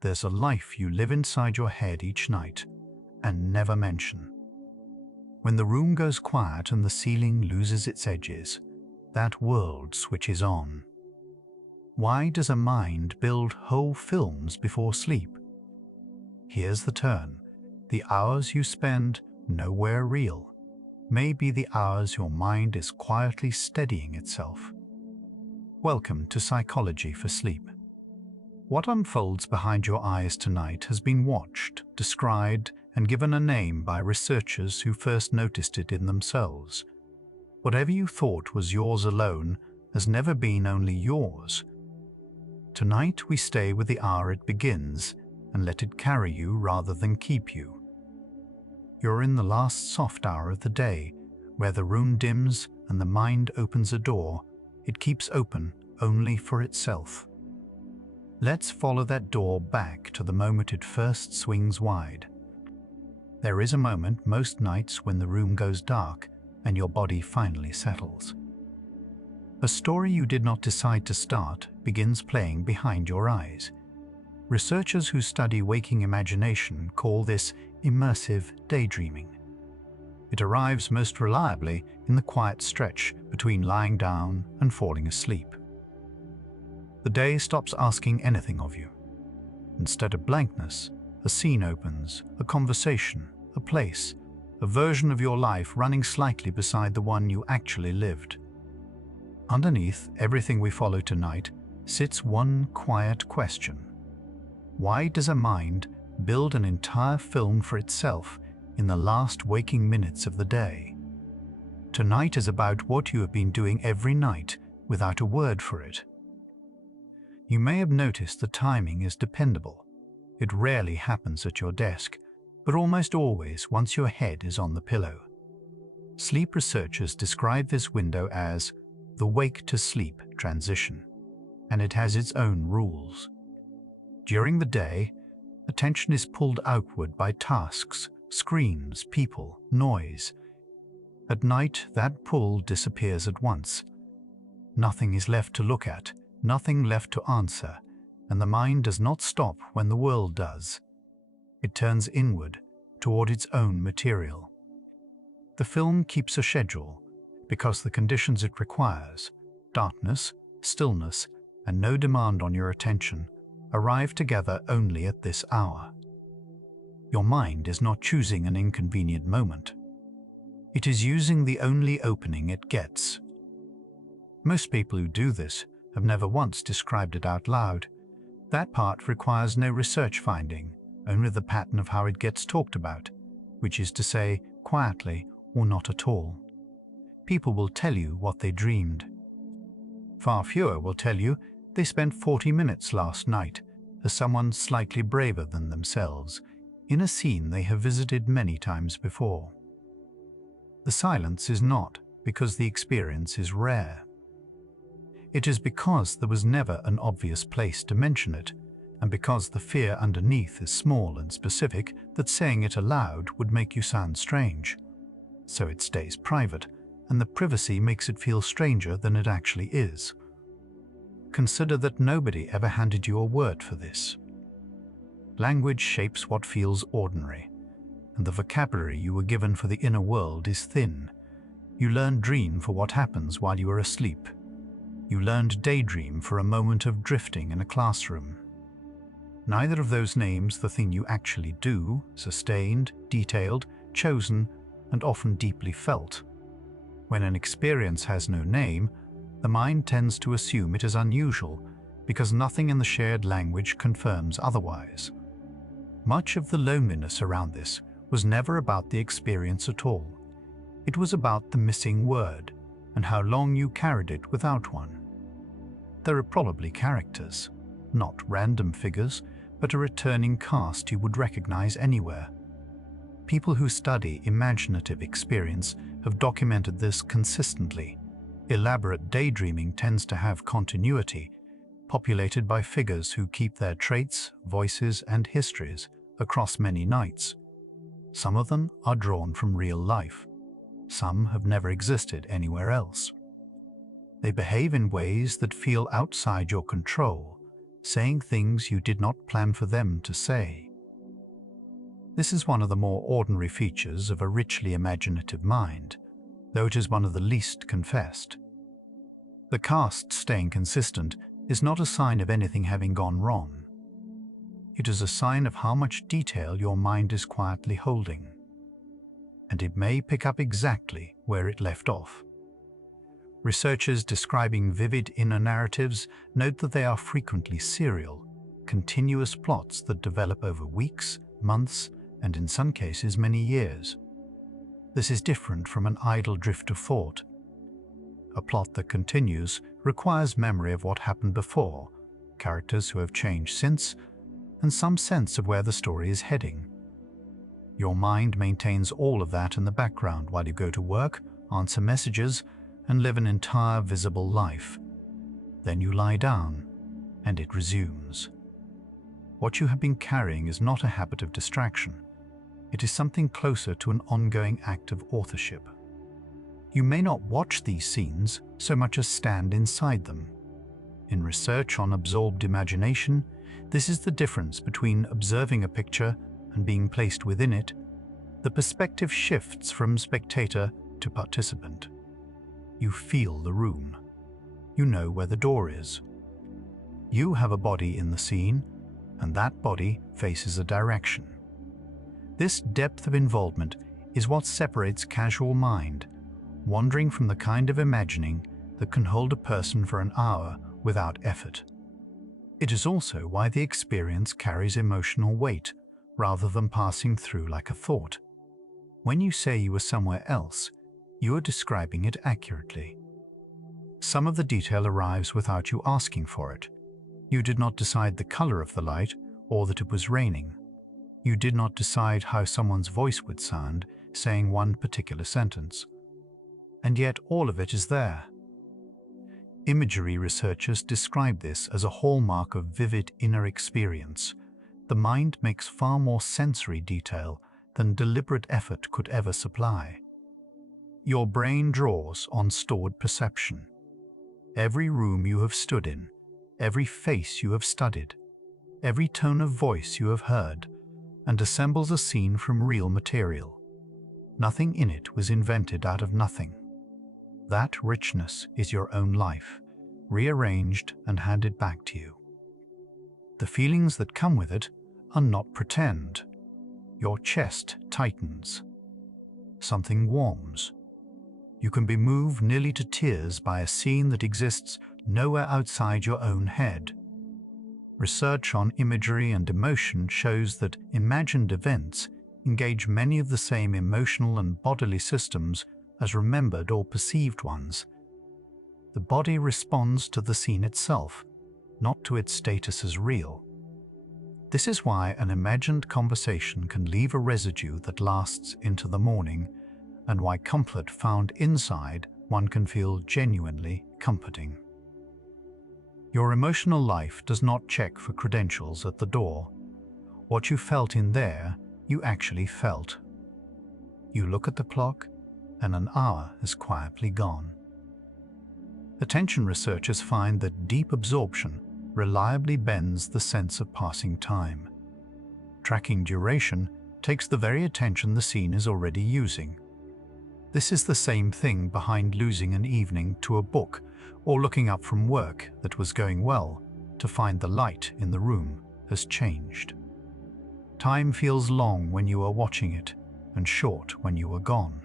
there's a life you live inside your head each night and never mention. When the room goes quiet and the ceiling loses its edges, that world switches on. Why does a mind build whole films before sleep? Here's the turn. The hours you spend nowhere real may be the hours your mind is quietly steadying itself. Welcome to Psychology for Sleep. What unfolds behind your eyes tonight has been watched, described, and given a name by researchers who first noticed it in themselves. Whatever you thought was yours alone has never been only yours. Tonight we stay with the hour it begins and let it carry you rather than keep you. You're in the last soft hour of the day, where the room dims and the mind opens a door it keeps open only for itself. Let's follow that door back to the moment it first swings wide. There is a moment most nights when the room goes dark and your body finally settles. A story you did not decide to start begins playing behind your eyes. Researchers who study waking imagination call this immersive daydreaming. It arrives most reliably in the quiet stretch between lying down and falling asleep. The day stops asking anything of you. Instead of blankness, a scene opens, a conversation, a place, a version of your life running slightly beside the one you actually lived. Underneath everything we follow tonight sits one quiet question. Why does a mind build an entire film for itself in the last waking minutes of the day? Tonight is about what you have been doing every night without a word for it. You may have noticed the timing is dependable. It rarely happens at your desk, but almost always once your head is on the pillow. Sleep researchers describe this window as the wake-to-sleep transition, and it has its own rules. During the day, attention is pulled outward by tasks, screens, people, noise. At night, that pull disappears at once. Nothing is left to look at, nothing left to answer, and the mind does not stop when the world does. It turns inward, toward its own material. The film keeps a schedule, because the conditions it requires, darkness, stillness, and no demand on your attention, arrive together only at this hour. Your mind is not choosing an inconvenient moment. It is using the only opening it gets. Most people who do this have never once described it out loud. That part requires no research finding, only the pattern of how it gets talked about, which is to say, quietly or not at all. People will tell you what they dreamed. Far fewer will tell you they spent 40 minutes last night as someone slightly braver than themselves in a scene they have visited many times before. The silence is not because the experience is rare. It is because there was never an obvious place to mention it, and because the fear underneath is small and specific that saying it aloud would make you sound strange. So it stays private, and the privacy makes it feel stranger than it actually is. Consider that nobody ever handed you a word for this. Language shapes what feels ordinary, and the vocabulary you were given for the inner world is thin. You learned dream for what happens while you are asleep. You learned daydream for a moment of drifting in a classroom. Neither of those names the thing you actually do, sustained, detailed, chosen, and often deeply felt. When an experience has no name, the mind tends to assume it is unusual because nothing in the shared language confirms otherwise. Much of the loneliness around this was never about the experience at all. It was about the missing word and how long you carried it without one. There are probably characters, not random figures, but a returning cast you would recognize anywhere. People who study imaginative experience have documented this consistently. Elaborate daydreaming tends to have continuity, populated by figures who keep their traits, voices, and histories across many nights. Some of them are drawn from real life. Some have never existed anywhere else. They behave in ways that feel outside your control, saying things you did not plan for them to say. This is one of the more ordinary features of a richly imaginative mind, though it is one of the least confessed. The cast staying consistent is not a sign of anything having gone wrong. It is a sign of how much detail your mind is quietly holding, and it may pick up exactly where it left off. Researchers describing vivid inner narratives note that they are frequently serial, continuous plots that develop over weeks, months, and in some cases many years. This is different from an idle drift of thought. A plot that continues requires memory of what happened before, characters who have changed since, and some sense of where the story is heading. Your mind maintains all of that in the background while you go to work, answer messages, and live an entire visible life. Then you lie down, and it resumes. What you have been carrying is not a habit of distraction. It is something closer to an ongoing act of authorship. You may not watch these scenes so much as stand inside them. In research on absorbed imagination, this is the difference between observing a picture and being placed within it. The perspective shifts from spectator to participant. You feel the room. You know where the door is. You have a body in the scene, and that body faces a direction. This depth of involvement is what separates casual mind, wandering from the kind of imagining that can hold a person for an hour without effort. It is also why the experience carries emotional weight, rather than passing through like a thought. When you say you were somewhere else, you are describing it accurately. Some of the detail arrives without you asking for it. You did not decide the color of the light or that it was raining. You did not decide how someone's voice would sound saying one particular sentence. And yet all of it is there. Imagery researchers describe this as a hallmark of vivid inner experience. The mind makes far more sensory detail than deliberate effort could ever supply. Your brain draws on stored perception. Every room you have stood in, every face you have studied, every tone of voice you have heard, and assembles a scene from real material. Nothing in it was invented out of nothing. That richness is your own life, rearranged and handed back to you. The feelings that come with it are not pretend. Your chest tightens. Something warms. You can be moved nearly to tears by a scene that exists nowhere outside your own head. Research on imagery and emotion shows that imagined events engage many of the same emotional and bodily systems as remembered or perceived ones. The body responds to the scene itself, not to its status as real. This is why an imagined conversation can leave a residue that lasts into the morning, and why comfort found inside one can feel genuinely comforting. Your emotional life does not check for credentials at the door. What you felt in there, you actually felt. You look at the clock, and an hour is quietly gone. Attention researchers find that deep absorption reliably bends the sense of passing time. Tracking duration takes the very attention the scene is already using. This is the same thing behind losing an evening to a book or looking up from work that was going well to find the light in the room has changed. Time feels long when you are watching it and short when you are gone.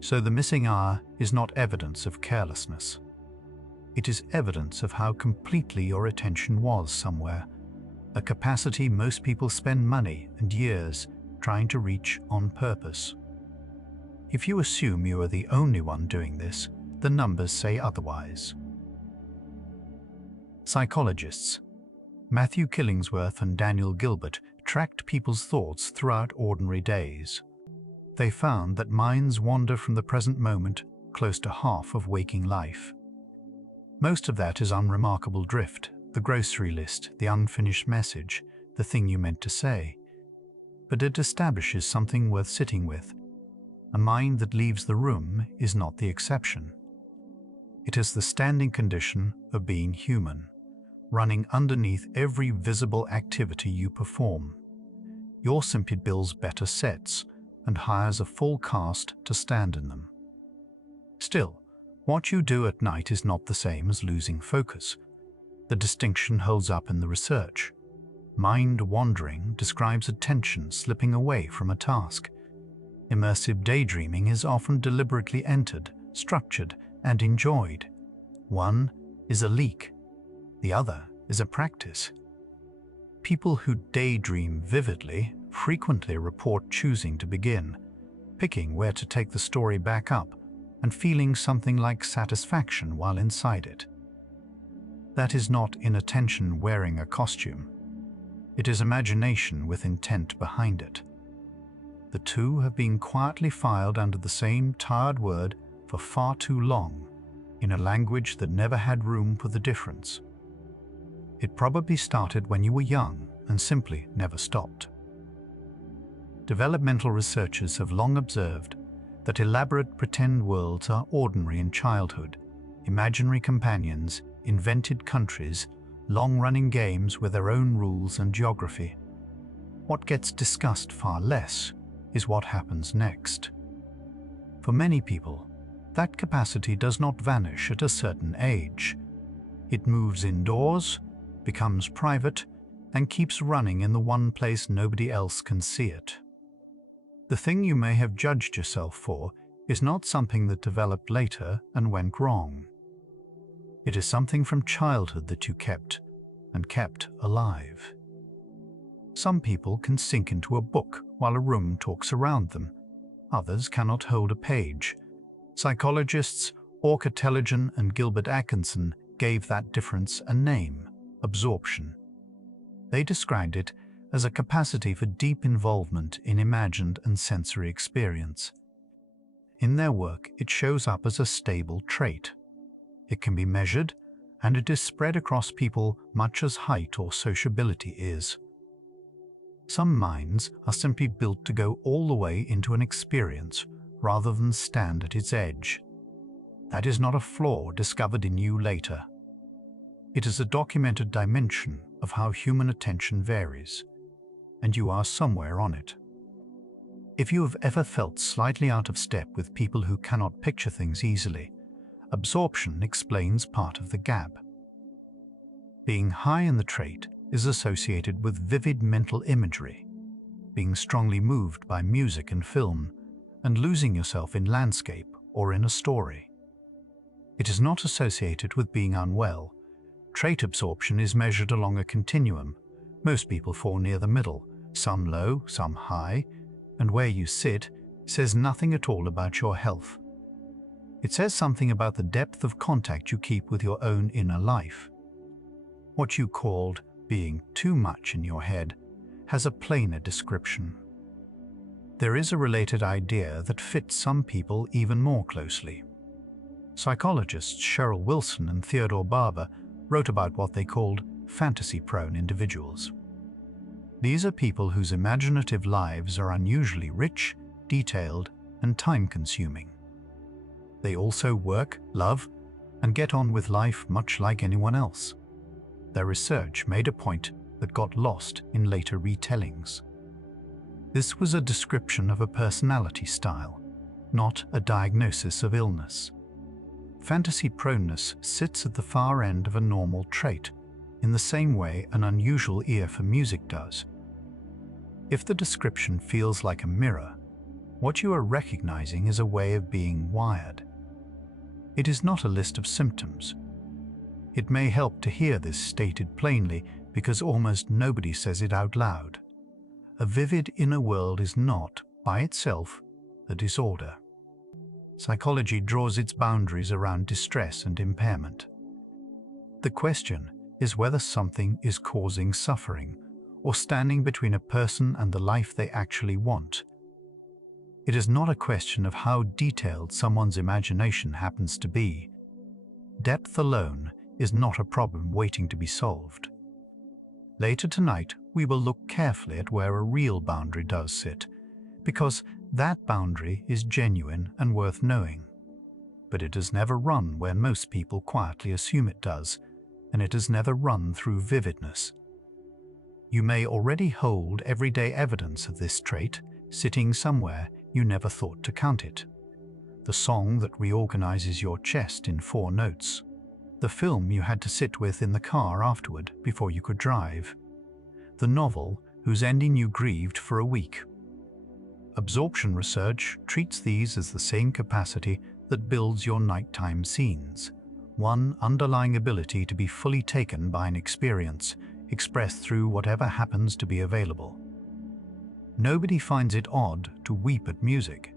So the missing hour is not evidence of carelessness. It is evidence of how completely your attention was somewhere, a capacity most people spend money and years trying to reach on purpose. If you assume you are the only one doing this, the numbers say otherwise. Psychologists Matthew Killingsworth and Daniel Gilbert tracked people's thoughts throughout ordinary days. They found that minds wander from the present moment close to half of waking life. Most of that is unremarkable drift, the grocery list, the unfinished message, the thing you meant to say. But it establishes something worth sitting with. A mind that leaves the room is not the exception. It is the standing condition of being human, running underneath every visible activity you perform. Your simply builds better sets and hires a full cast to stand in them. Still, what you do at night is not the same as losing focus. The distinction holds up in the research. Mind wandering describes attention slipping away from a task. Immersive daydreaming is often deliberately entered, structured, and enjoyed. One is a leak, the other is a practice. People who daydream vividly frequently report choosing to begin, picking where to take the story back up, and feeling something like satisfaction while inside it. That is not inattention wearing a costume. It is imagination with intent behind it. The two have been quietly filed under the same tired word for far too long, in a language that never had room for the difference. It probably started when you were young and simply never stopped. Developmental researchers have long observed that elaborate pretend worlds are ordinary in childhood, imaginary companions, invented countries, long-running games with their own rules and geography. What gets discussed far less is what happens next. For many people, that capacity does not vanish at a certain age. It moves indoors, becomes private, and keeps running in the one place nobody else can see it. The thing you may have judged yourself for is not something that developed later and went wrong. It is something from childhood that you kept alive. Some people can sink into a book while a room talks around them. Others cannot hold a page. Psychologists Orca Telligen and Gilbert Atkinson gave that difference a name: absorption. They described it as a capacity for deep involvement in imagined and sensory experience. In their work, it shows up as a stable trait. It can be measured, and it is spread across people much as height or sociability is. Some minds are simply built to go all the way into an experience rather than stand at its edge. That is not a flaw discovered in you later. It is a documented dimension of how human attention varies, and you are somewhere on it. If you have ever felt slightly out of step with people who cannot picture things easily, absorption explains part of the gap. Being high in the trait is associated with vivid mental imagery, being strongly moved by music and film, and losing yourself in landscape or in a story. It is not associated with being unwell. Trait absorption is measured along a continuum. Most people fall near the middle, some low, some high, and where you sit says nothing at all about your health. It says something about the depth of contact you keep with your own inner life. What you called being too much in your head has a plainer description. There is a related idea that fits some people even more closely. Psychologists Cheryl Wilson and Theodore Barber wrote about what they called fantasy-prone individuals. These are people whose imaginative lives are unusually rich, detailed, and time-consuming. They also work, love, and get on with life much like anyone else. Their research made a point that got lost in later retellings. This was a description of a personality style, not a diagnosis of illness. Fantasy proneness sits at the far end of a normal trait, in the same way an unusual ear for music does. If the description feels like a mirror, what you are recognizing is a way of being wired. It is not a list of symptoms. It may help to hear this stated plainly because almost nobody says it out loud. A vivid inner world is not, by itself, a disorder. Psychology draws its boundaries around distress and impairment. The question is whether something is causing suffering or standing between a person and the life they actually want. It is not a question of how detailed someone's imagination happens to be. Depth alone is not a problem waiting to be solved. Later tonight, we will look carefully at where a real boundary does sit, because that boundary is genuine and worth knowing. But it has never run where most people quietly assume it does, and it has never run through vividness. You may already hold everyday evidence of this trait, sitting somewhere you never thought to count it. The song that reorganizes your chest in 4 notes. The film you had to sit with in the car afterward before you could drive. The novel whose ending you grieved for a week. Absorption research treats these as the same capacity that builds your nighttime scenes, one underlying ability to be fully taken by an experience, expressed through whatever happens to be available. Nobody finds it odd to weep at music.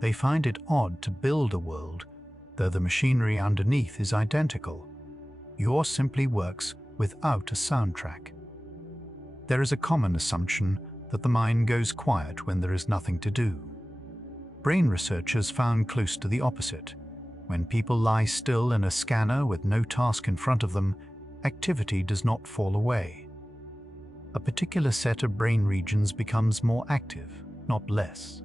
They find it odd to build a world, though the machinery underneath is identical. Yours simply works without a soundtrack. There is a common assumption that the mind goes quiet when there is nothing to do. Brain researchers found close to the opposite. When people lie still in a scanner with no task in front of them, activity does not fall away. A particular set of brain regions becomes more active, not less.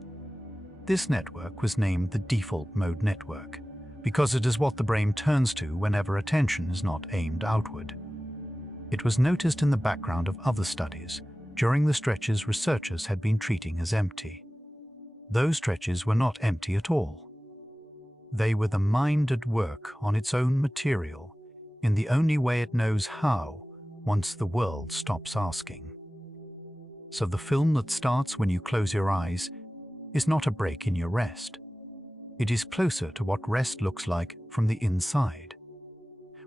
This network was named the default mode network, because it is what the brain turns to whenever attention is not aimed outward. It was noticed in the background of other studies, during the stretches researchers had been treating as empty. Those stretches were not empty at all. They were the mind at work on its own material, in the only way it knows how, once the world stops asking. So the film that starts when you close your eyes is not a break in your rest. It is closer to what rest looks like from the inside.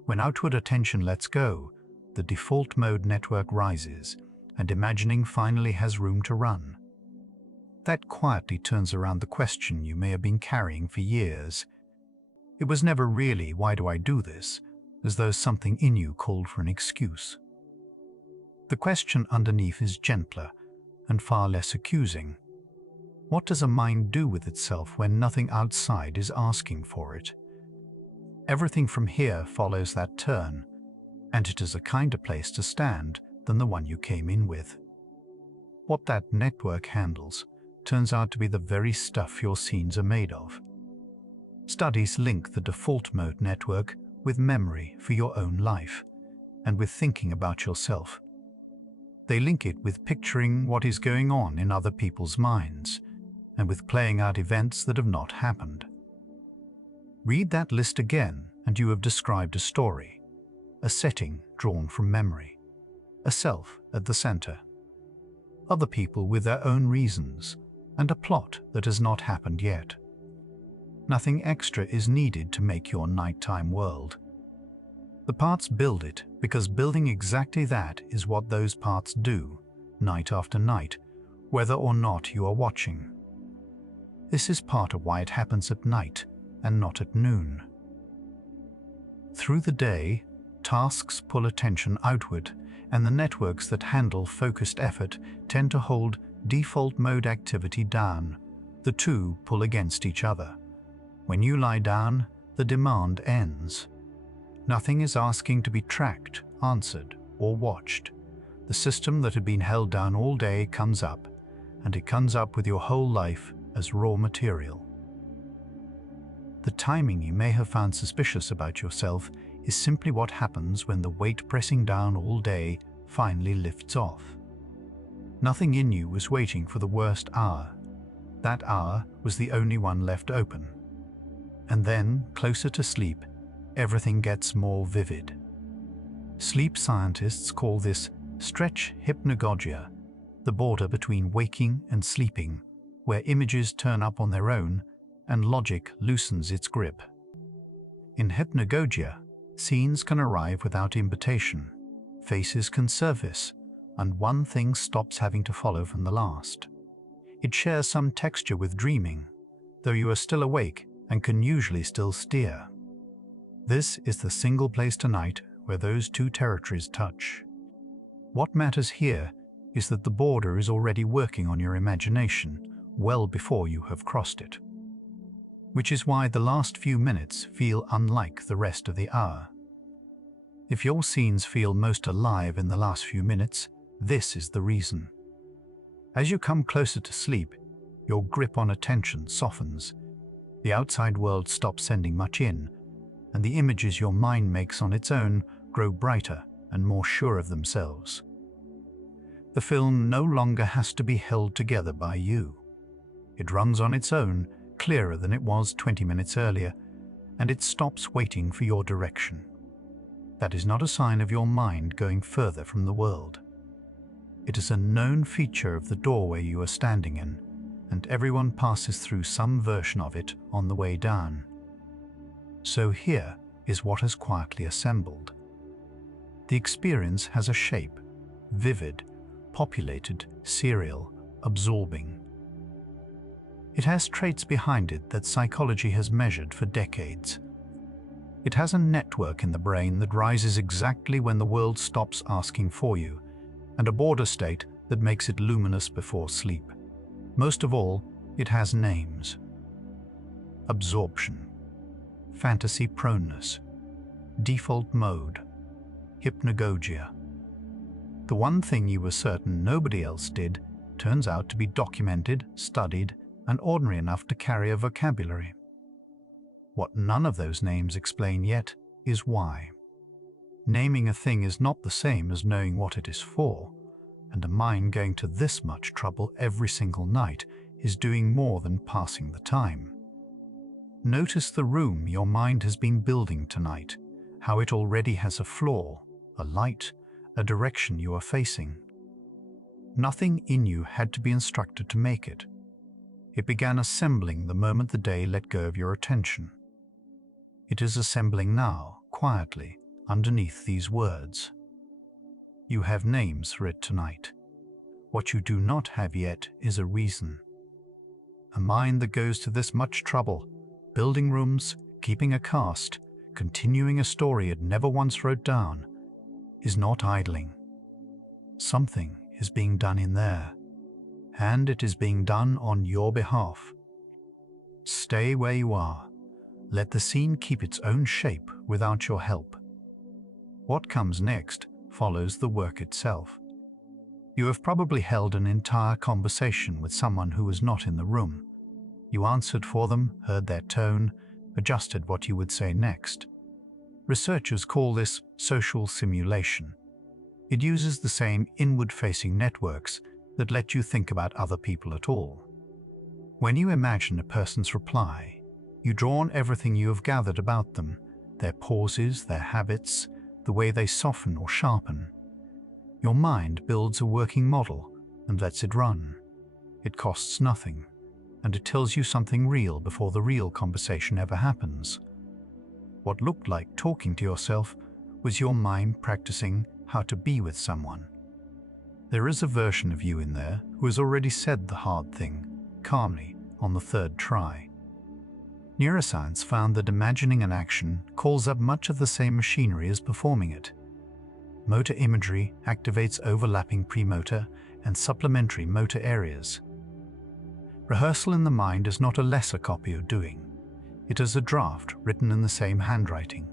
When outward attention lets go, the default mode network rises, and imagining finally has room to run. That quietly turns around the question you may have been carrying for years. It was never really, why do I do this, as though something in you called for an excuse. The question underneath is gentler and far less accusing. What does a mind do with itself when nothing outside is asking for it? Everything from here follows that turn, and it is a kinder place to stand than the one you came in with. What that network handles turns out to be the very stuff your scenes are made of. Studies link the default mode network with memory for your own life, and with thinking about yourself. They link it with picturing what is going on in other people's minds, and with playing out events that have not happened. Read that list again and you have described a story, a setting drawn from memory, a self at the center, other people with their own reasons, and a plot that has not happened yet. Nothing extra is needed to make your nighttime world. The parts build it because building exactly that is what those parts do, night after night, whether or not you are watching. This is part of why it happens at night and not at noon. Through the day, tasks pull attention outward, and the networks that handle focused effort tend to hold default mode activity down. The two pull against each other. When you lie down, the demand ends. Nothing is asking to be tracked, answered, or watched. The system that had been held down all day comes up, and it comes up with your whole life as raw material. The timing you may have found suspicious about yourself is simply what happens when the weight pressing down all day finally lifts off. Nothing in you was waiting for the worst hour. That hour was the only one left open. And then, closer to sleep, everything gets more vivid. Sleep scientists call this stretch hypnagogia, the border between waking and sleeping, where images turn up on their own and logic loosens its grip. In hypnagogia, scenes can arrive without invitation, faces can surface, and one thing stops having to follow from the last. It shares some texture with dreaming, though you are still awake and can usually still steer. This is the single place tonight where those two territories touch. What matters here is that the border is already working on your imagination well before you have crossed it. Which is why the last few minutes feel unlike the rest of the hour. If your scenes feel most alive in the last few minutes, this is the reason. As you come closer to sleep, your grip on attention softens. The outside world stops sending much in, and the images your mind makes on its own grow brighter and more sure of themselves. The film no longer has to be held together by you. It runs on its own, clearer than it was 20 minutes earlier, and it stops waiting for your direction. That is not a sign of your mind going further from the world. It is a known feature of the doorway you are standing in, and everyone passes through some version of it on the way down. So here is what has quietly assembled. The experience has a shape, vivid, populated, serial, absorbing. It has traits behind it that psychology has measured for decades. It has a network in the brain that rises exactly when the world stops asking for you, and a border state that makes it luminous before sleep. Most of all, it has names. Absorption, fantasy proneness, default mode, hypnagogia. The one thing you were certain nobody else did turns out to be documented, studied, and ordinary enough to carry a vocabulary. What none of those names explain yet is why. Naming a thing is not the same as knowing what it is for, and a mind going to this much trouble every single night is doing more than passing the time. Notice the room your mind has been building tonight, how it already has a floor, a light, a direction you are facing. Nothing in you had to be instructed to make it. It began assembling the moment the day let go of your attention. It is assembling now, quietly, underneath these words. You have names for it tonight. What you do not have yet is a reason. A mind that goes to this much trouble, building rooms, keeping a cast, continuing a story it never once wrote down, is not idling. Something is being done in there, and it is being done on your behalf. Stay where you are. Let the scene keep its own shape without your help. What comes next follows the work itself. You have probably held an entire conversation with someone who was not in the room. You answered for them, heard their tone, adjusted what you would say next. Researchers call this social simulation. It uses the same inward-facing networks that let you think about other people at all. When you imagine a person's reply, you draw on everything you have gathered about them, their pauses, their habits, the way they soften or sharpen. Your mind builds a working model and lets it run. It costs nothing, and it tells you something real before the real conversation ever happens. What looked like talking to yourself was your mind practicing how to be with someone. There is a version of you in there who has already said the hard thing, calmly, on the third try. Neuroscience found that imagining an action calls up much of the same machinery as performing it. Motor imagery activates overlapping premotor and supplementary motor areas. Rehearsal in the mind is not a lesser copy of doing. It is a draft written in the same handwriting.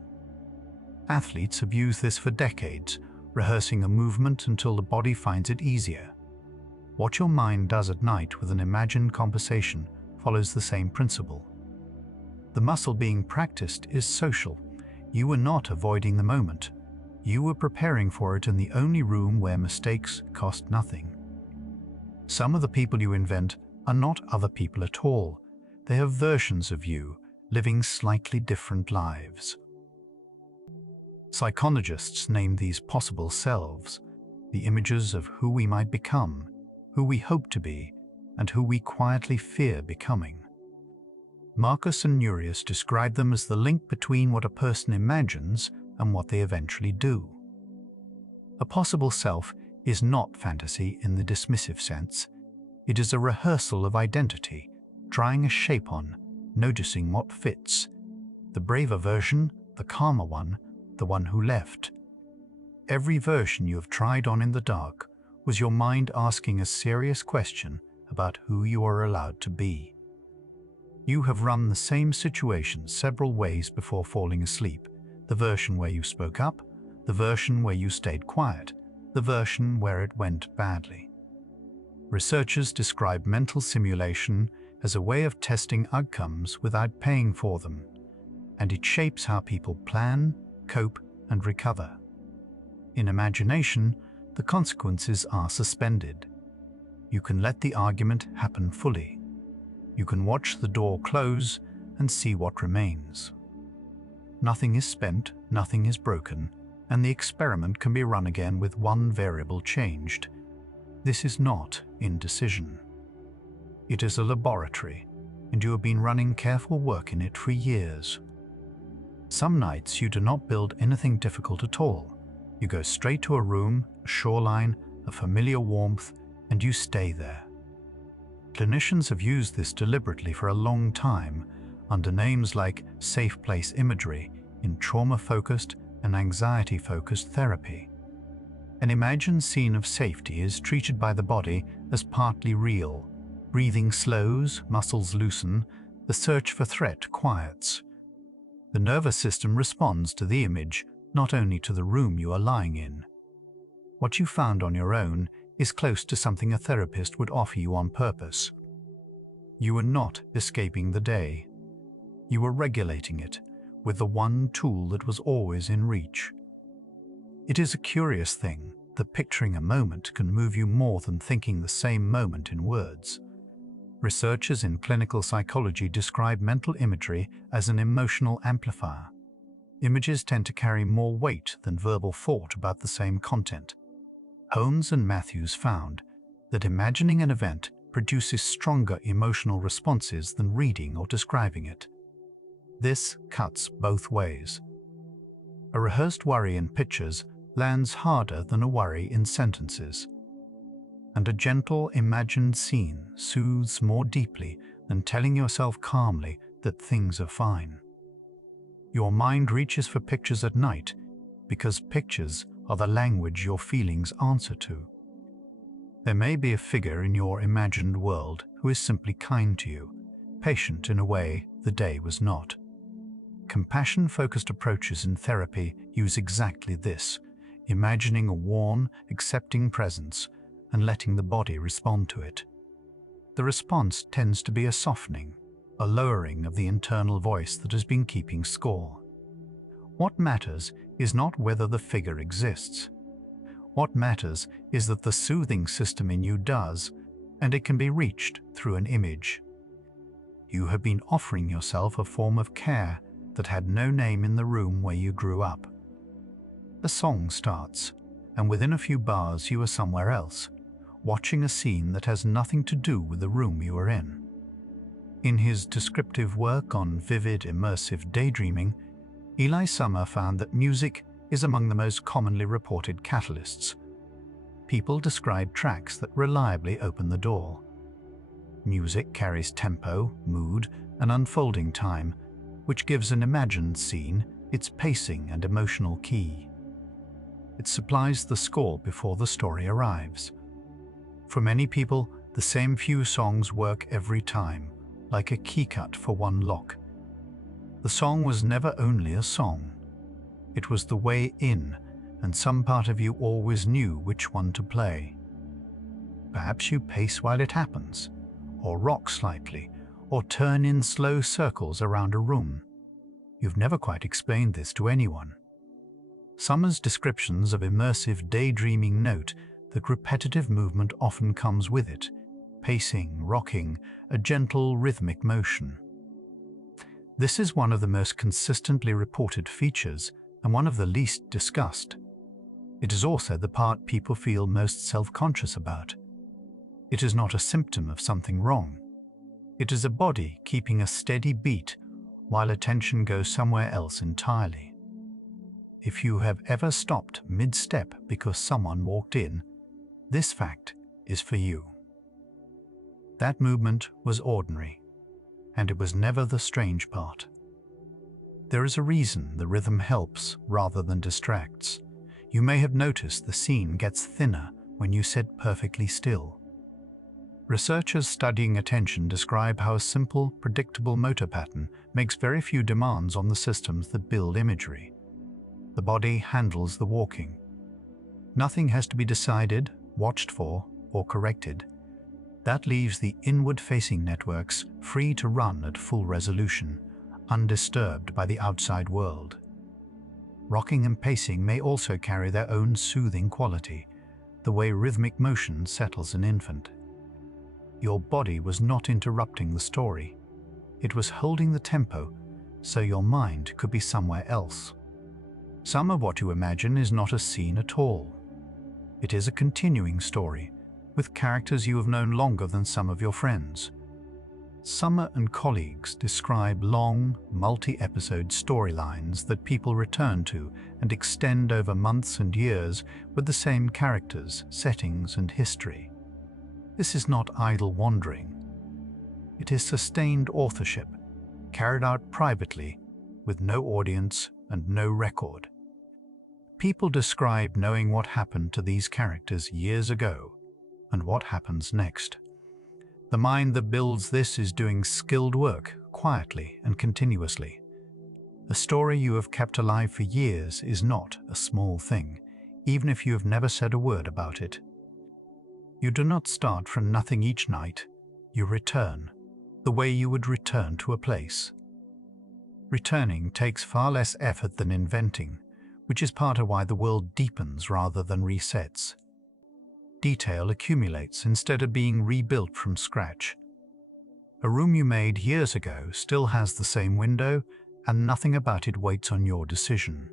Athletes have used this for decades, rehearsing a movement until the body finds it easier. What your mind does at night with an imagined conversation follows the same principle. The muscle being practiced is social. You were not avoiding the moment. You were preparing for it in the only room where mistakes cost nothing. Some of the people you invent are not other people at all. They are versions of you, living slightly different lives. Psychologists name these possible selves, the images of who we might become, who we hope to be, and who we quietly fear becoming. Marcus and Neurius describe them as the link between what a person imagines and what they eventually do. A possible self is not fantasy in the dismissive sense. It is a rehearsal of identity, trying a shape on, noticing what fits. The braver version, the calmer one, the one who left. Every version you have tried on in the dark was your mind asking a serious question about who you are allowed to be. You have run the same situation several ways before falling asleep, the version where you spoke up, the version where you stayed quiet, the version where it went badly. Researchers describe mental simulation as a way of testing outcomes without paying for them, and it shapes how people plan, cope, and recover. In imagination, the consequences are suspended. You can let the argument happen fully. You can watch the door close and see what remains. Nothing is spent, nothing is broken, and the experiment can be run again with one variable changed. This is not indecision. It is a laboratory, and you have been running careful work in it for years. Some nights you do not build anything difficult at all. You go straight to a room, a shoreline, a familiar warmth, and you stay there. Clinicians have used this deliberately for a long time under names like safe place imagery in trauma-focused and anxiety-focused therapy. An imagined scene of safety is treated by the body as partly real. Breathing slows, muscles loosen, the search for threat quiets. The nervous system responds to the image, not only to the room you are lying in. What you found on your own is close to something a therapist would offer you on purpose. You were not escaping the day. You were regulating it with the one tool that was always in reach. It is a curious thing that picturing a moment can move you more than thinking the same moment in words. Researchers in clinical psychology describe mental imagery as an emotional amplifier. Images tend to carry more weight than verbal thought about the same content. Holmes and Matthews found that imagining an event produces stronger emotional responses than reading or describing it. This cuts both ways. A rehearsed worry in pictures lands harder than a worry in sentences. And a gentle, imagined scene soothes more deeply than telling yourself calmly that things are fine. Your mind reaches for pictures at night because pictures are the language your feelings answer to. There may be a figure in your imagined world who is simply kind to you, patient in a way the day was not. Compassion-focused approaches in therapy use exactly this, imagining a warm, accepting presence and letting the body respond to it. The response tends to be a softening, a lowering of the internal voice that has been keeping score. What matters is not whether the figure exists. What matters is that the soothing system in you does, and it can be reached through an image. You have been offering yourself a form of care that had no name in the room where you grew up. A song starts, and within a few bars you are somewhere else, watching a scene that has nothing to do with the room you are in. In his descriptive work on vivid immersive daydreaming, Eli Summer found that music is among the most commonly reported catalysts. People describe tracks that reliably open the door. Music carries tempo, mood, and unfolding time, which gives an imagined scene its pacing and emotional key. It supplies the score before the story arrives. For many people, the same few songs work every time, like a keycut for one lock. The song was never only a song. It was the way in, and some part of you always knew which one to play. Perhaps you pace while it happens, or rock slightly, or turn in slow circles around a room. You've never quite explained this to anyone. Summer's descriptions of immersive daydreaming note that repetitive movement often comes with it, pacing, rocking, a gentle rhythmic motion. This is one of the most consistently reported features and one of the least discussed. It is also the part people feel most self-conscious about. It is not a symptom of something wrong. It is a body keeping a steady beat while attention goes somewhere else entirely. If you have ever stopped mid-step because someone walked in, this fact is for you. That movement was ordinary, and it was never the strange part. There is a reason the rhythm helps rather than distracts. You may have noticed the scene gets thinner when you sit perfectly still. Researchers studying attention describe how a simple, predictable motor pattern makes very few demands on the systems that build imagery. The body handles the walking. Nothing has to be decided, watched for, or corrected. That leaves the inward-facing networks free to run at full resolution, undisturbed by the outside world. Rocking and pacing may also carry their own soothing quality, the way rhythmic motion settles an infant. Your body was not interrupting the story. It was holding the tempo, so your mind could be somewhere else. Some of what you imagine is not a scene at all. It is a continuing story, with characters you have known longer than some of your friends. Summer and colleagues describe long, multi-episode storylines that people return to and extend over months and years with the same characters, settings, and history. This is not idle wandering. It is sustained authorship, carried out privately, with no audience and no record. People describe knowing what happened to these characters years ago and what happens next. The mind that builds this is doing skilled work quietly and continuously. A story you have kept alive for years is not a small thing, even if you have never said a word about it. You do not start from nothing each night. You return, the way you would return to a place. Returning takes far less effort than inventing, which is part of why the world deepens rather than resets. Detail accumulates instead of being rebuilt from scratch. A room you made years ago still has the same window, and nothing about it waits on your decision.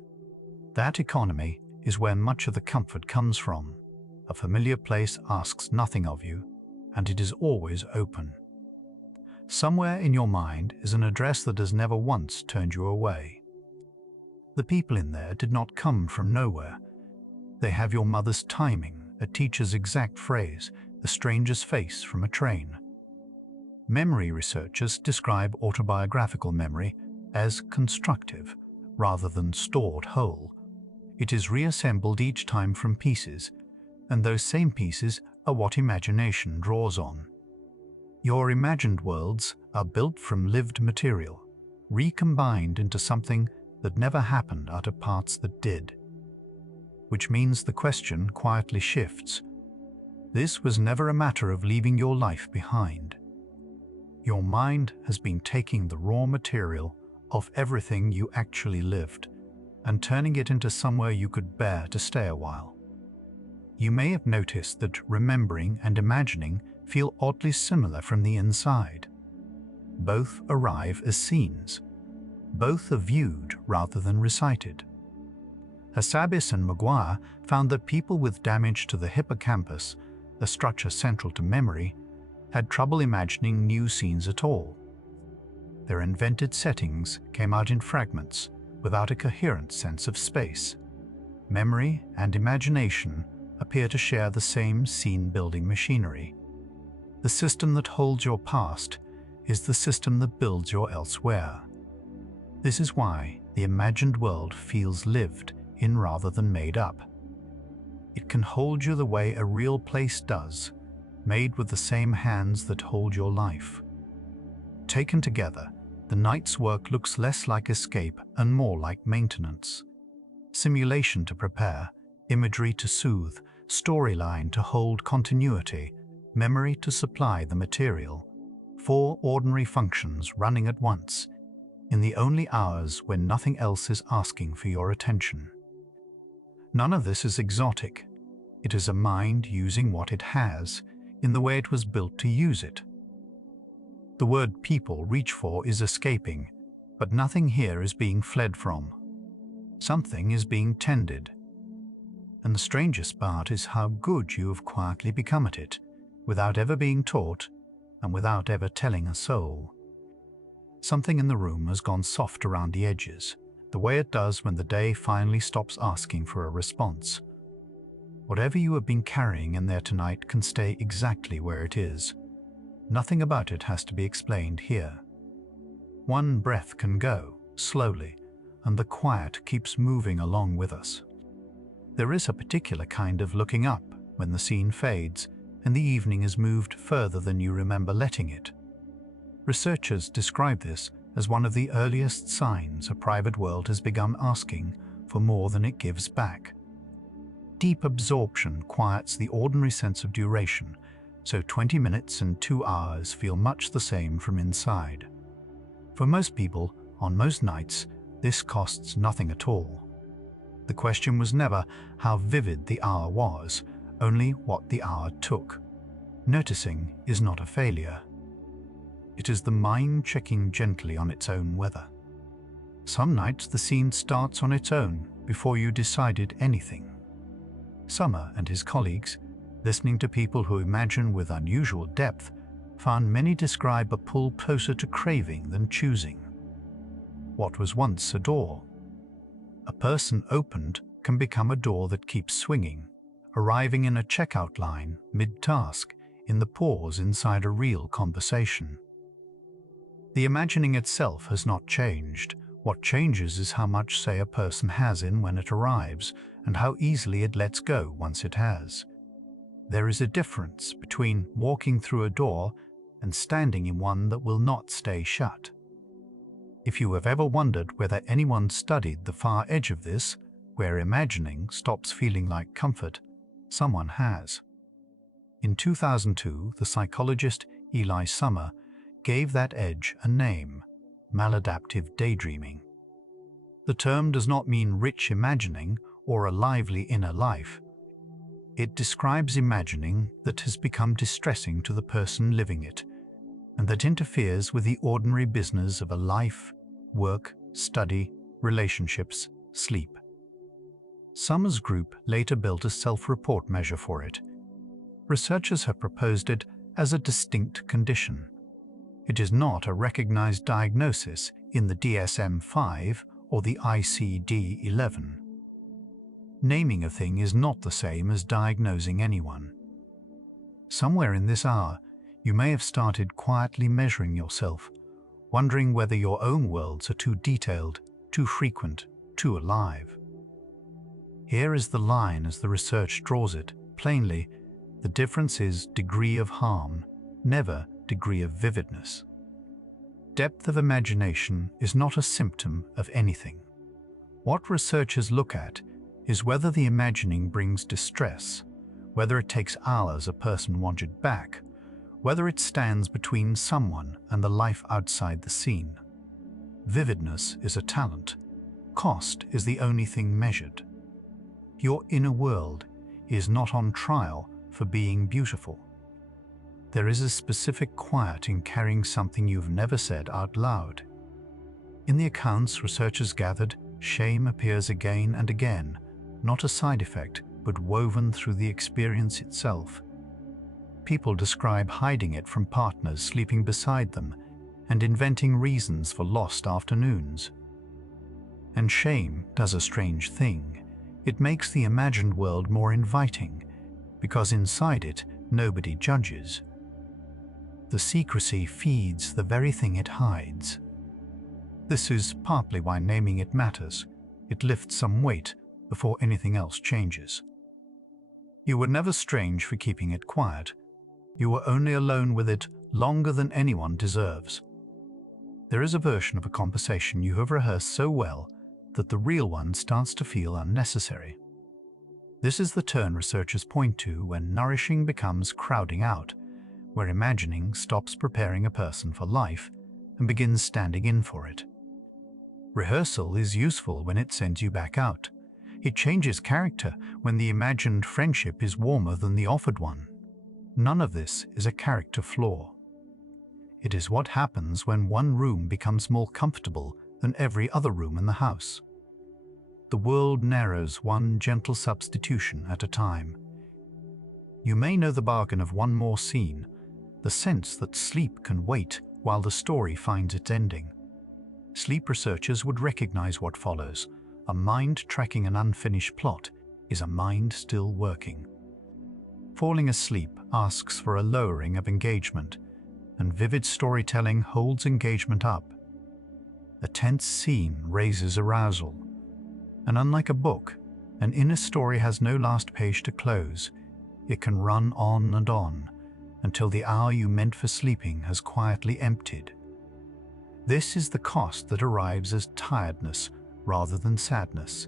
That economy is where much of the comfort comes from. A familiar place asks nothing of you, and it is always open. Somewhere in your mind is an address that has never once turned you away. The people in there did not come from nowhere. They have your mother's timing, a teacher's exact phrase, the stranger's face from a train. Memory researchers describe autobiographical memory as constructive rather than stored whole. It is reassembled each time from pieces, and those same pieces are what imagination draws on. Your imagined worlds are built from lived material, recombined into something that never happened out of parts that did. Which means the question quietly shifts. This was never a matter of leaving your life behind. Your mind has been taking the raw material of everything you actually lived and turning it into somewhere you could bear to stay a while. You may have noticed that remembering and imagining feel oddly similar from the inside. Both arrive as scenes. Both are viewed rather than recited. Hassabis and Maguire found that people with damage to the hippocampus, a structure central to memory, had trouble imagining new scenes at all. Their invented settings came out in fragments without a coherent sense of space. Memory and imagination appear to share the same scene-building machinery. The system that holds your past is the system that builds your elsewhere. This is why the imagined world feels lived in rather than made up. It can hold you the way a real place does, made with the same hands that hold your life. Taken together, the night's work looks less like escape and more like maintenance. Simulation to prepare, imagery to soothe, storyline to hold continuity, memory to supply the material. 4 ordinary functions running at once, in the only hours when nothing else is asking for your attention. None of this is exotic. It is a mind using what it has, in the way it was built to use it. The word people reach for is escaping, but nothing here is being fled from. Something is being tended. And the strangest part is how good you have quietly become at it, without ever being taught, and without ever telling a soul. Something in the room has gone soft around the edges, the way it does when the day finally stops asking for a response. Whatever you have been carrying in there tonight can stay exactly where it is. Nothing about it has to be explained here. One breath can go, slowly, and the quiet keeps moving along with us. There is a particular kind of looking up when the scene fades and the evening is moved further than you remember letting it. Researchers describe this as one of the earliest signs a private world has begun asking for more than it gives back. Deep absorption quiets the ordinary sense of duration, so 20 minutes and 2 hours feel much the same from inside. For most people, on most nights, this costs nothing at all. The question was never how vivid the hour was, only what the hour took. Noticing is not a failure. It is the mind checking gently on its own weather. Some nights the scene starts on its own before you decided anything. Summer and his colleagues, listening to people who imagine with unusual depth, found many describe a pull closer to craving than choosing. What was once a door, a person opened, can become a door that keeps swinging, arriving in a checkout line mid-task, in the pause inside a real conversation. The imagining itself has not changed. What changes is how much say a person has in when it arrives, and how easily it lets go once it has. There is a difference between walking through a door and standing in one that will not stay shut. If you have ever wondered whether anyone studied the far edge of this, where imagining stops feeling like comfort, someone has. In 2002, the psychologist Eli Summer gave that edge a name: maladaptive daydreaming. The term does not mean rich imagining or a lively inner life. It describes imagining that has become distressing to the person living it, and that interferes with the ordinary business of a life, work, study, relationships, sleep. Summer's group later built a self-report measure for it. Researchers have proposed it as a distinct condition. It is not a recognized diagnosis in the DSM-5 or the ICD-11. Naming a thing is not the same as diagnosing anyone. Somewhere in this hour, you may have started quietly measuring yourself, wondering whether your own worlds are too detailed, too frequent, too alive. Here is the line as the research draws it. Plainly, the difference is degree of harm, never degree of vividness. Depth of imagination is not a symptom of anything. What researchers look at is whether the imagining brings distress, whether it takes hours a person wanted back, whether it stands between someone and the life outside the scene. Vividness is a talent. Cost is the only thing measured. Your inner world is not on trial for being beautiful. There is a specific quiet in carrying something you've never said out loud. In the accounts researchers gathered, shame appears again and again, not a side effect, but woven through the experience itself. People describe hiding it from partners sleeping beside them and inventing reasons for lost afternoons. And shame does a strange thing. It makes the imagined world more inviting, because inside it, nobody judges. The secrecy feeds the very thing it hides. This is partly why naming it matters. It lifts some weight before anything else changes. You were never strange for keeping it quiet. You were only alone with it longer than anyone deserves. There is a version of a conversation you have rehearsed so well that the real one starts to feel unnecessary. This is the turn researchers point to when nourishing becomes crowding out, where imagining stops preparing a person for life and begins standing in for it. Rehearsal is useful when it sends you back out. It changes character when the imagined friendship is warmer than the offered one. None of this is a character flaw. It is what happens when one room becomes more comfortable than every other room in the house. The world narrows one gentle substitution at a time. You may know the bargain of one more scene, the sense that sleep can wait while the story finds its ending. Sleep researchers would recognize what follows. A mind tracking an unfinished plot is a mind still working. Falling asleep asks for a lowering of engagement, and vivid storytelling holds engagement up. A tense scene raises arousal, and unlike a book, an inner story has no last page to close. It can run on and on, until the hour you meant for sleeping has quietly emptied. This is the cost that arrives as tiredness rather than sadness,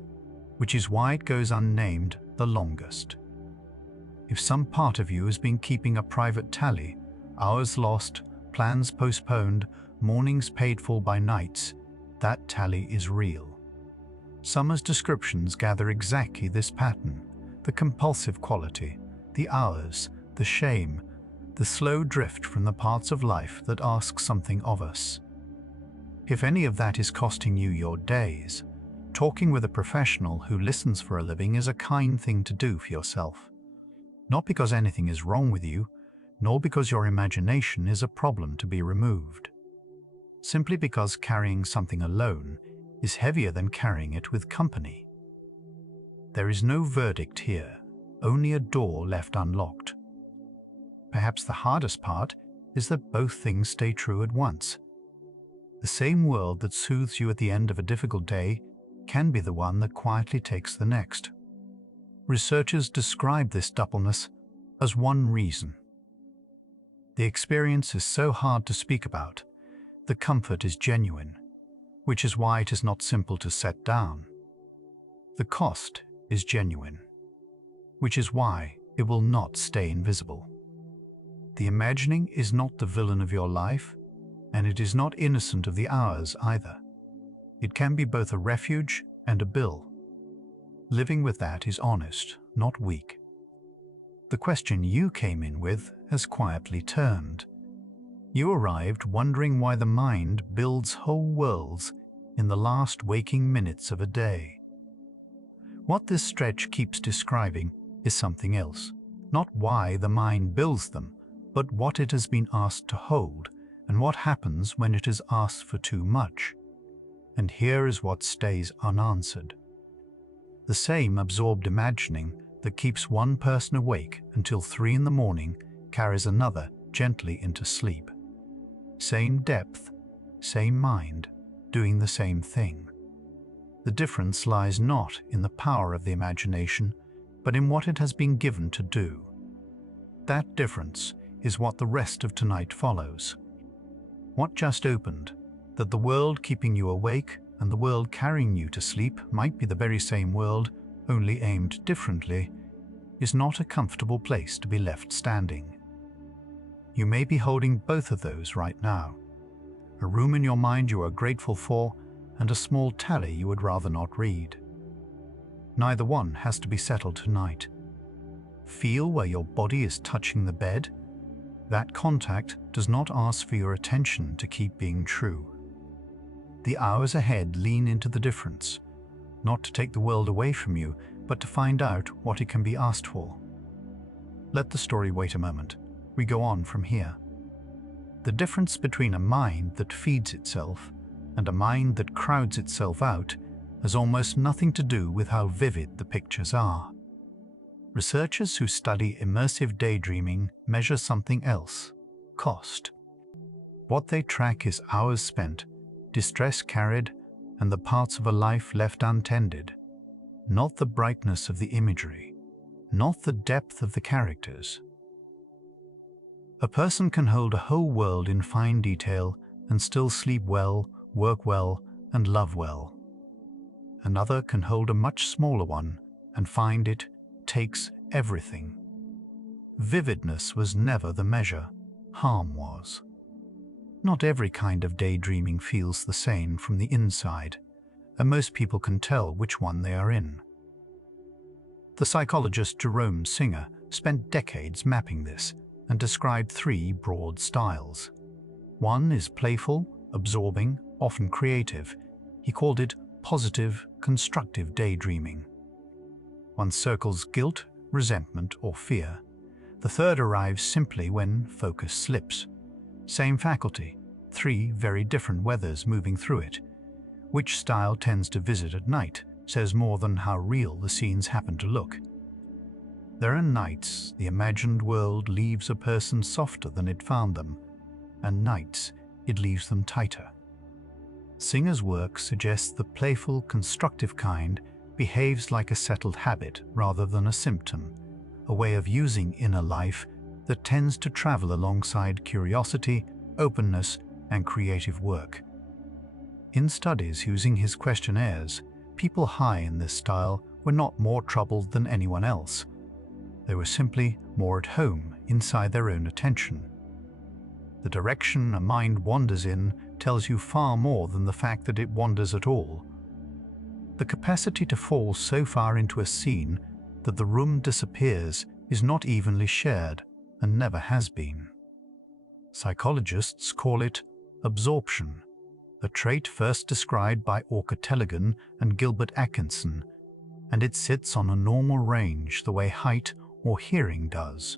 which is why it goes unnamed the longest. If some part of you has been keeping a private tally, hours lost, plans postponed, mornings paid for by nights, that tally is real. Summer's descriptions gather exactly this pattern: the compulsive quality, the hours, the shame, the slow drift from the parts of life that ask something of us. If any of that is costing you your days, talking with a professional who listens for a living is a kind thing to do for yourself. Not because anything is wrong with you, nor because your imagination is a problem to be removed. Simply because carrying something alone is heavier than carrying it with company. There is no verdict here, only a door left unlocked. Perhaps the hardest part is that both things stay true at once. The same world that soothes you at the end of a difficult day can be the one that quietly takes the next. Researchers describe this doubleness as one reason. The experience is so hard to speak about. The comfort is genuine, which is why it is not simple to set down. The cost is genuine, which is why it will not stay invisible. The imagining is not the villain of your life, and it is not innocent of the hours either. It can be both a refuge and a bill. Living with that is honest, not weak. The question you came in with has quietly turned. You arrived wondering why the mind builds whole worlds in the last waking minutes of a day. What this stretch keeps describing is something else. Not why the mind builds them, but what it has been asked to hold, and what happens when it is asked for too much. And here is what stays unanswered. The same absorbed imagining that keeps one person awake until 3 in the morning carries another gently into sleep. Same depth, same mind, doing the same thing. The difference lies not in the power of the imagination, but in what it has been given to do. That difference is what the rest of tonight follows. What just opened, that the world keeping you awake and the world carrying you to sleep might be the very same world, only aimed differently, is not a comfortable place to be left standing. You may be holding both of those right now. A room in your mind you are grateful for, and a small tally you would rather not read. Neither one has to be settled tonight. Feel where your body is touching the bed. That contact does not ask for your attention to keep being true. The hours ahead lean into the difference, not to take the world away from you, but to find out what it can be asked for. Let the story wait a moment. We go on from here. The difference between a mind that feeds itself and a mind that crowds itself out has almost nothing to do with how vivid the pictures are. Researchers who study immersive daydreaming measure something else: cost. What they track is hours spent, distress carried, and the parts of a life left untended. Not the brightness of the imagery, not the depth of the characters. A person can hold a whole world in fine detail and still sleep well, work well, and love well. Another can hold a much smaller one and find it takes everything. Vividness was never the measure, harm was. Not every kind of daydreaming feels the same from the inside, and most people can tell which one they are in. The psychologist Jerome Singer spent decades mapping this and described 3 broad styles. One is playful, absorbing, often creative. He called it positive, constructive daydreaming. One circles guilt, resentment, or fear. The third arrives simply when focus slips. Same faculty, 3 very different weathers moving through it. Which style tends to visit at night says more than how real the scenes happen to look. There are nights the imagined world leaves a person softer than it found them, and nights it leaves them tighter. Singer's work suggests the playful, constructive kind behaves like a settled habit rather than a symptom, a way of using inner life that tends to travel alongside curiosity, openness, and creative work. In studies using his questionnaires, people high in this style were not more troubled than anyone else. They were simply more at home inside their own attention. The direction a mind wanders in tells you far more than the fact that it wanders at all. The capacity to fall so far into a scene that the room disappears is not evenly shared and never has been. Psychologists call it absorption, a trait first described by Orca Tellegen and Gilbert Atkinson, and it sits on a normal range the way height or hearing does.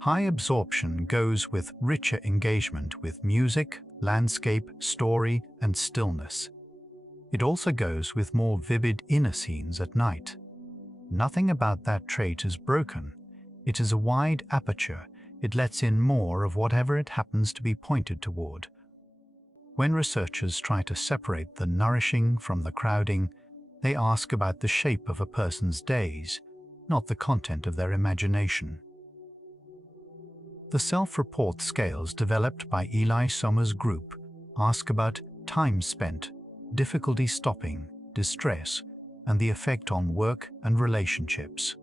High absorption goes with richer engagement with music, landscape, story, and stillness. It also goes with more vivid inner scenes at night. Nothing about that trait is broken. It is a wide aperture. It lets in more of whatever it happens to be pointed toward. When researchers try to separate the nourishing from the crowding, they ask about the shape of a person's days, not the content of their imagination. The self-report scales developed by Eli Sommer's group ask about time spent, difficulty stopping, distress, and the effect on work and relationships.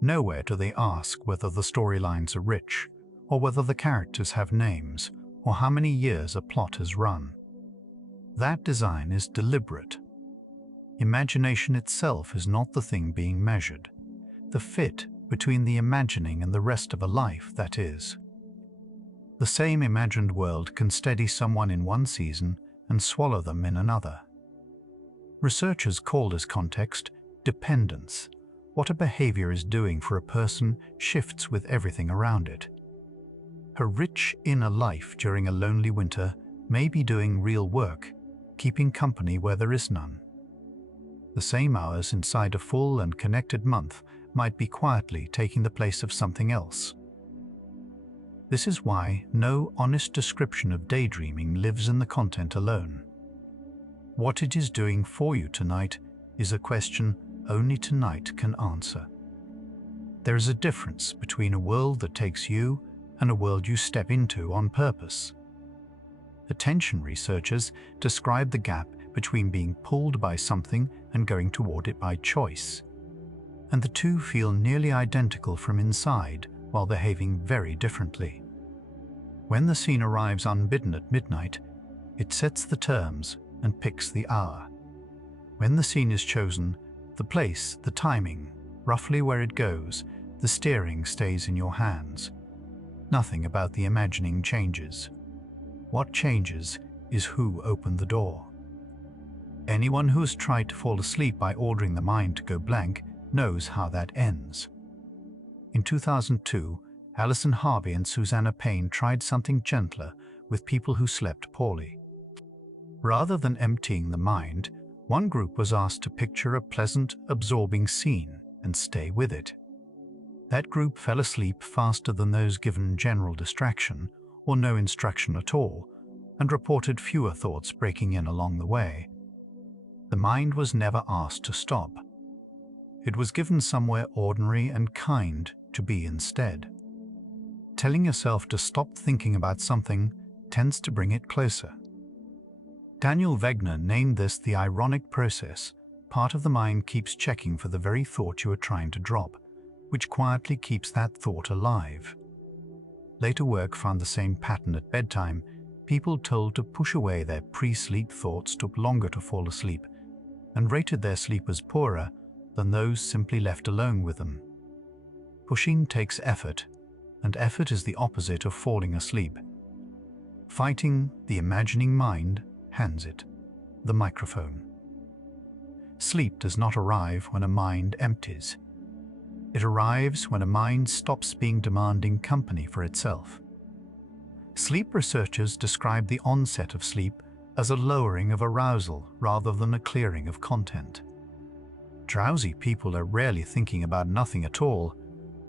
Nowhere do they ask whether the storylines are rich, or whether the characters have names, or how many years a plot has run. That design is deliberate. Imagination itself is not the thing being measured. The fit between the imagining and the rest of a life, that is. The same imagined world can steady someone in one season and swallow them in another. Researchers call this context dependence. What a behavior is doing for a person shifts with everything around it. Her rich inner life during a lonely winter may be doing real work, keeping company where there is none. The same hours inside a full and connected month might be quietly taking the place of something else. This is why no honest description of daydreaming lives in the content alone. What it is doing for you tonight is a question only tonight can answer. There is a difference between a world that takes you and a world you step into on purpose. Attention researchers describe the gap between being pulled by something and going toward it by choice. And the two feel nearly identical from inside while behaving very differently. When the scene arrives unbidden at midnight, it sets the terms and picks the hour. When the scene is chosen, the place, the timing, roughly where it goes, the steering stays in your hands. Nothing about the imagining changes. What changes is who opened the door. Anyone who has tried to fall asleep by ordering the mind to go blank knows how that ends. In 2002, Alison Harvey and Susanna Payne tried something gentler with people who slept poorly. Rather than emptying the mind, one group was asked to picture a pleasant, absorbing scene and stay with it. That group fell asleep faster than those given general distraction or no instruction at all, and reported fewer thoughts breaking in along the way. The mind was never asked to stop. It was given somewhere ordinary and kind to be instead. Telling yourself to stop thinking about something tends to bring it closer. Daniel Wegner named this the ironic process. Part of the mind keeps checking for the very thought you are trying to drop, which quietly keeps that thought alive. Later work found the same pattern at bedtime. People told to push away their pre-sleep thoughts took longer to fall asleep, and rated their sleep as poorer than those simply left alone with them. Pushing takes effort, and effort is the opposite of falling asleep. Fighting the imagining mind hands it the microphone. Sleep does not arrive when a mind empties. It arrives when a mind stops being demanding company for itself. Sleep researchers describe the onset of sleep as a lowering of arousal rather than a clearing of content. Drowsy people are rarely thinking about nothing at all.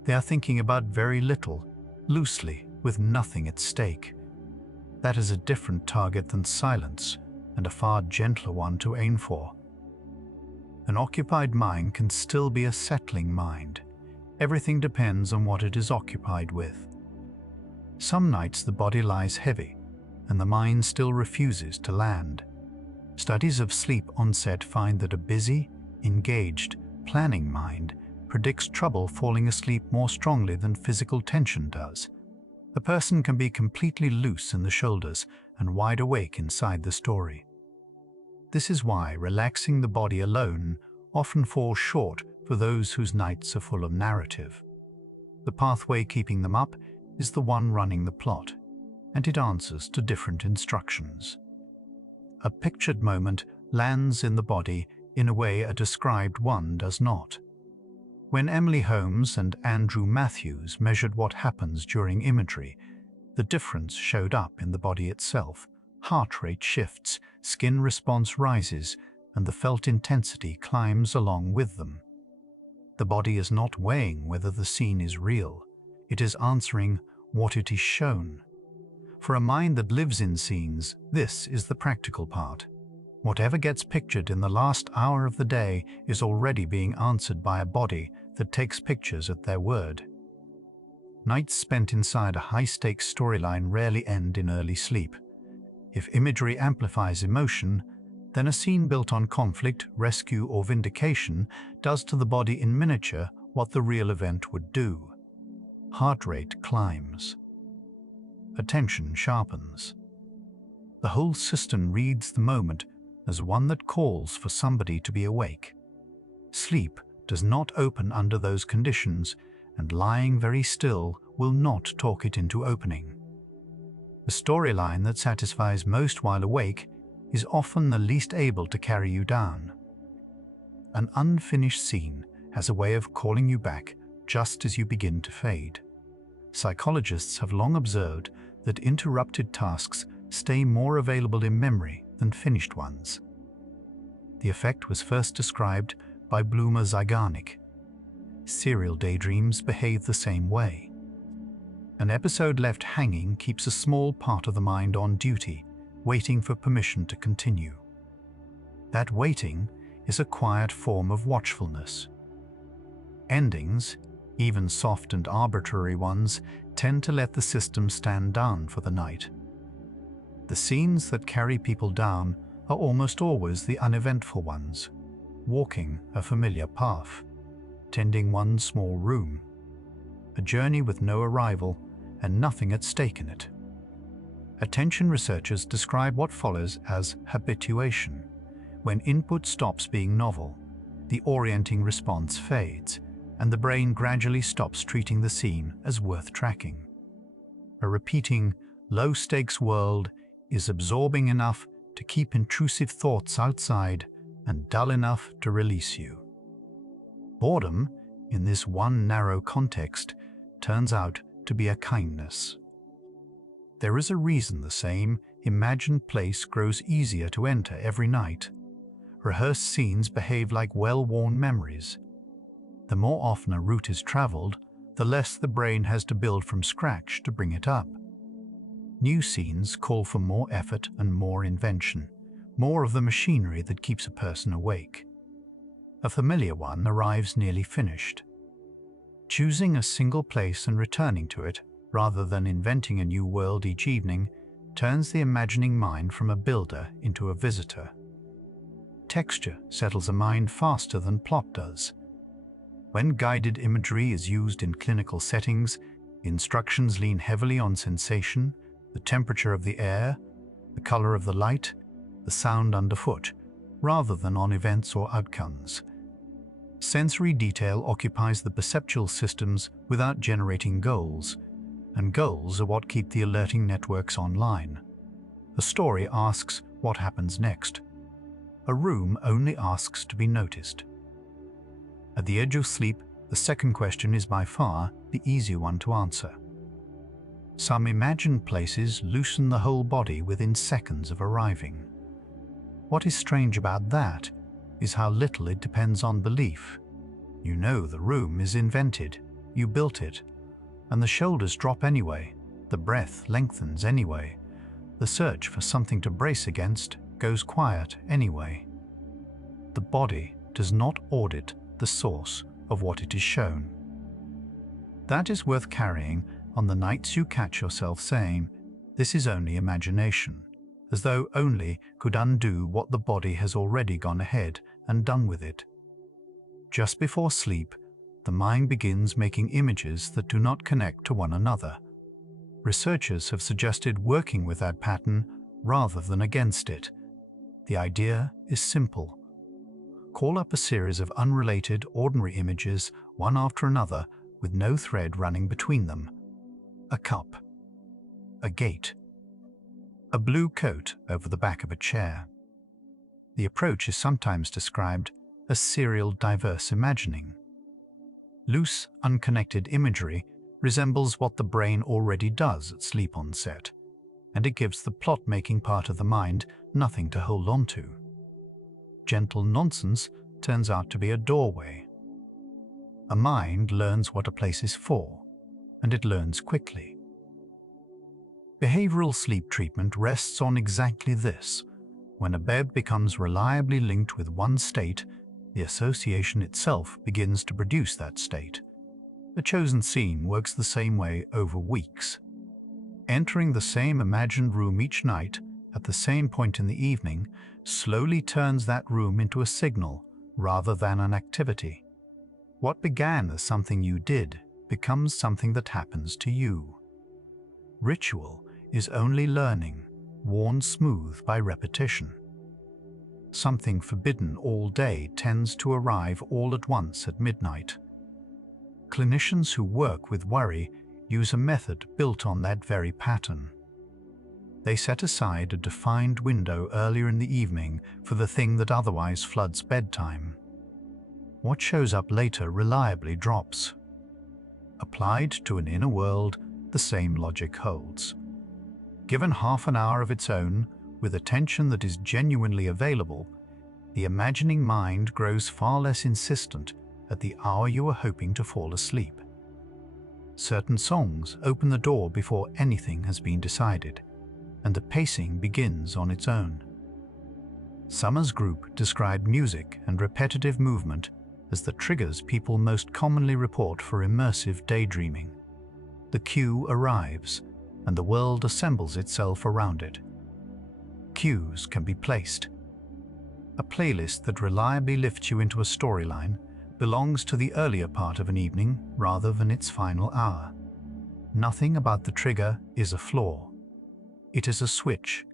They are thinking about very little, loosely, with nothing at stake. That is a different target than silence, and a far gentler one to aim for. An occupied mind can still be a settling mind. Everything depends on what it is occupied with. Some nights the body lies heavy, and the mind still refuses to land. Studies of sleep onset find that a busy, engaged, planning mind predicts trouble falling asleep more strongly than physical tension does. A person can be completely loose in the shoulders and wide awake inside the story. This is why relaxing the body alone often falls short for those whose nights are full of narrative. The pathway keeping them up is the one running the plot, and it answers to different instructions. A pictured moment lands in the body in a way a described one does not. When Emily Holmes and Andrew Matthews measured what happens during imagery, the difference showed up in the body itself. Heart rate shifts, skin response rises, and the felt intensity climbs along with them. The body is not weighing whether the scene is real. It is answering what it is shown. For a mind that lives in scenes, this is the practical part. Whatever gets pictured in the last hour of the day is already being answered by a body that takes pictures at their word. Nights spent inside a high-stakes storyline rarely end in early sleep. If imagery amplifies emotion, then a scene built on conflict, rescue, or vindication does to the body in miniature what the real event would do. Heart rate climbs. Attention sharpens. The whole system reads the moment as one that calls for somebody to be awake. Sleep does not open under those conditions, and lying very still will not talk it into opening. The storyline that satisfies most while awake is often the least able to carry you down. An unfinished scene has a way of calling you back just as you begin to fade. Psychologists have long observed that interrupted tasks stay more available in memory than finished ones. The effect was first described by Bloomer Zygarnik. Serial daydreams behave the same way. An episode left hanging keeps a small part of the mind on duty, waiting for permission to continue. That waiting is a quiet form of watchfulness. Endings, even soft and arbitrary ones, tend to let the system stand down for the night. The scenes that carry people down are almost always the uneventful ones, walking a familiar path, tending one small room, a journey with no arrival and nothing at stake in it. Attention researchers describe what follows as habituation. When input stops being novel, the orienting response fades, and the brain gradually stops treating the scene as worth tracking. A repeating, low-stakes world is absorbing enough to keep intrusive thoughts outside and dull enough to release you. Boredom, in this one narrow context, turns out to be a kindness. There is a reason the same imagined place grows easier to enter every night. Rehearsed scenes behave like well-worn memories. The more often a route is traveled, the less the brain has to build from scratch to bring it up. New scenes call for more effort and more invention, more of the machinery that keeps a person awake. A familiar one arrives nearly finished. Choosing a single place and returning to it, rather than inventing a new world each evening, turns the imagining mind from a builder into a visitor. Texture settles a mind faster than plot does. When guided imagery is used in clinical settings, instructions lean heavily on sensation, the temperature of the air, the color of the light, the sound underfoot, rather than on events or outcomes. Sensory detail occupies the perceptual systems without generating goals, and goals are what keep the alerting networks online. A story asks what happens next. A room only asks to be noticed. At the edge of sleep, the second question is by far the easier one to answer. Some imagined places loosen the whole body within seconds of arriving. What is strange about that is how little it depends on belief. You know the room is invented, you built it, and the shoulders drop anyway, the breath lengthens anyway, the search for something to brace against goes quiet anyway. The body does not audit the source of what it is shown. That is worth carrying on the nights you catch yourself saying, "This is only imagination," as though only could undo what the body has already gone ahead and done with it. Just before sleep, the mind begins making images that do not connect to one another. Researchers have suggested working with that pattern rather than against it. The idea is simple. Call up a series of unrelated, ordinary images, one after another, with no thread running between them. A cup, a gate, a blue coat over the back of a chair. The approach is sometimes described as serial diverse imagining. Loose, unconnected imagery resembles what the brain already does at sleep onset, and it gives the plot-making part of the mind nothing to hold on to. Gentle nonsense turns out to be a doorway. A mind learns what a place is for, and it learns quickly. Behavioral sleep treatment rests on exactly this. When a BEB becomes reliably linked with one state, the association itself begins to produce that state. A chosen scene works the same way over weeks. Entering the same imagined room each night at the same point in the evening slowly turns that room into a signal rather than an activity. What began as something you did becomes something that happens to you. Ritual is only learning, worn smooth by repetition. Something forbidden all day tends to arrive all at once at midnight. Clinicians who work with worry use a method built on that very pattern. They set aside a defined window earlier in the evening for the thing that otherwise floods bedtime. What shows up later reliably drops. Applied to an inner world, the same logic holds. Given half an hour of its own, with attention that is genuinely available, the imagining mind grows far less insistent at the hour you are hoping to fall asleep. Certain songs open the door before anything has been decided, and the pacing begins on its own. Summers Group described music and repetitive movement as the triggers people most commonly report for immersive daydreaming. The cue arrives, and the world assembles itself around it. Cues can be placed. A playlist that reliably lifts you into a storyline belongs to the earlier part of an evening rather than its final hour. Nothing about the trigger is a flaw. It is a switch,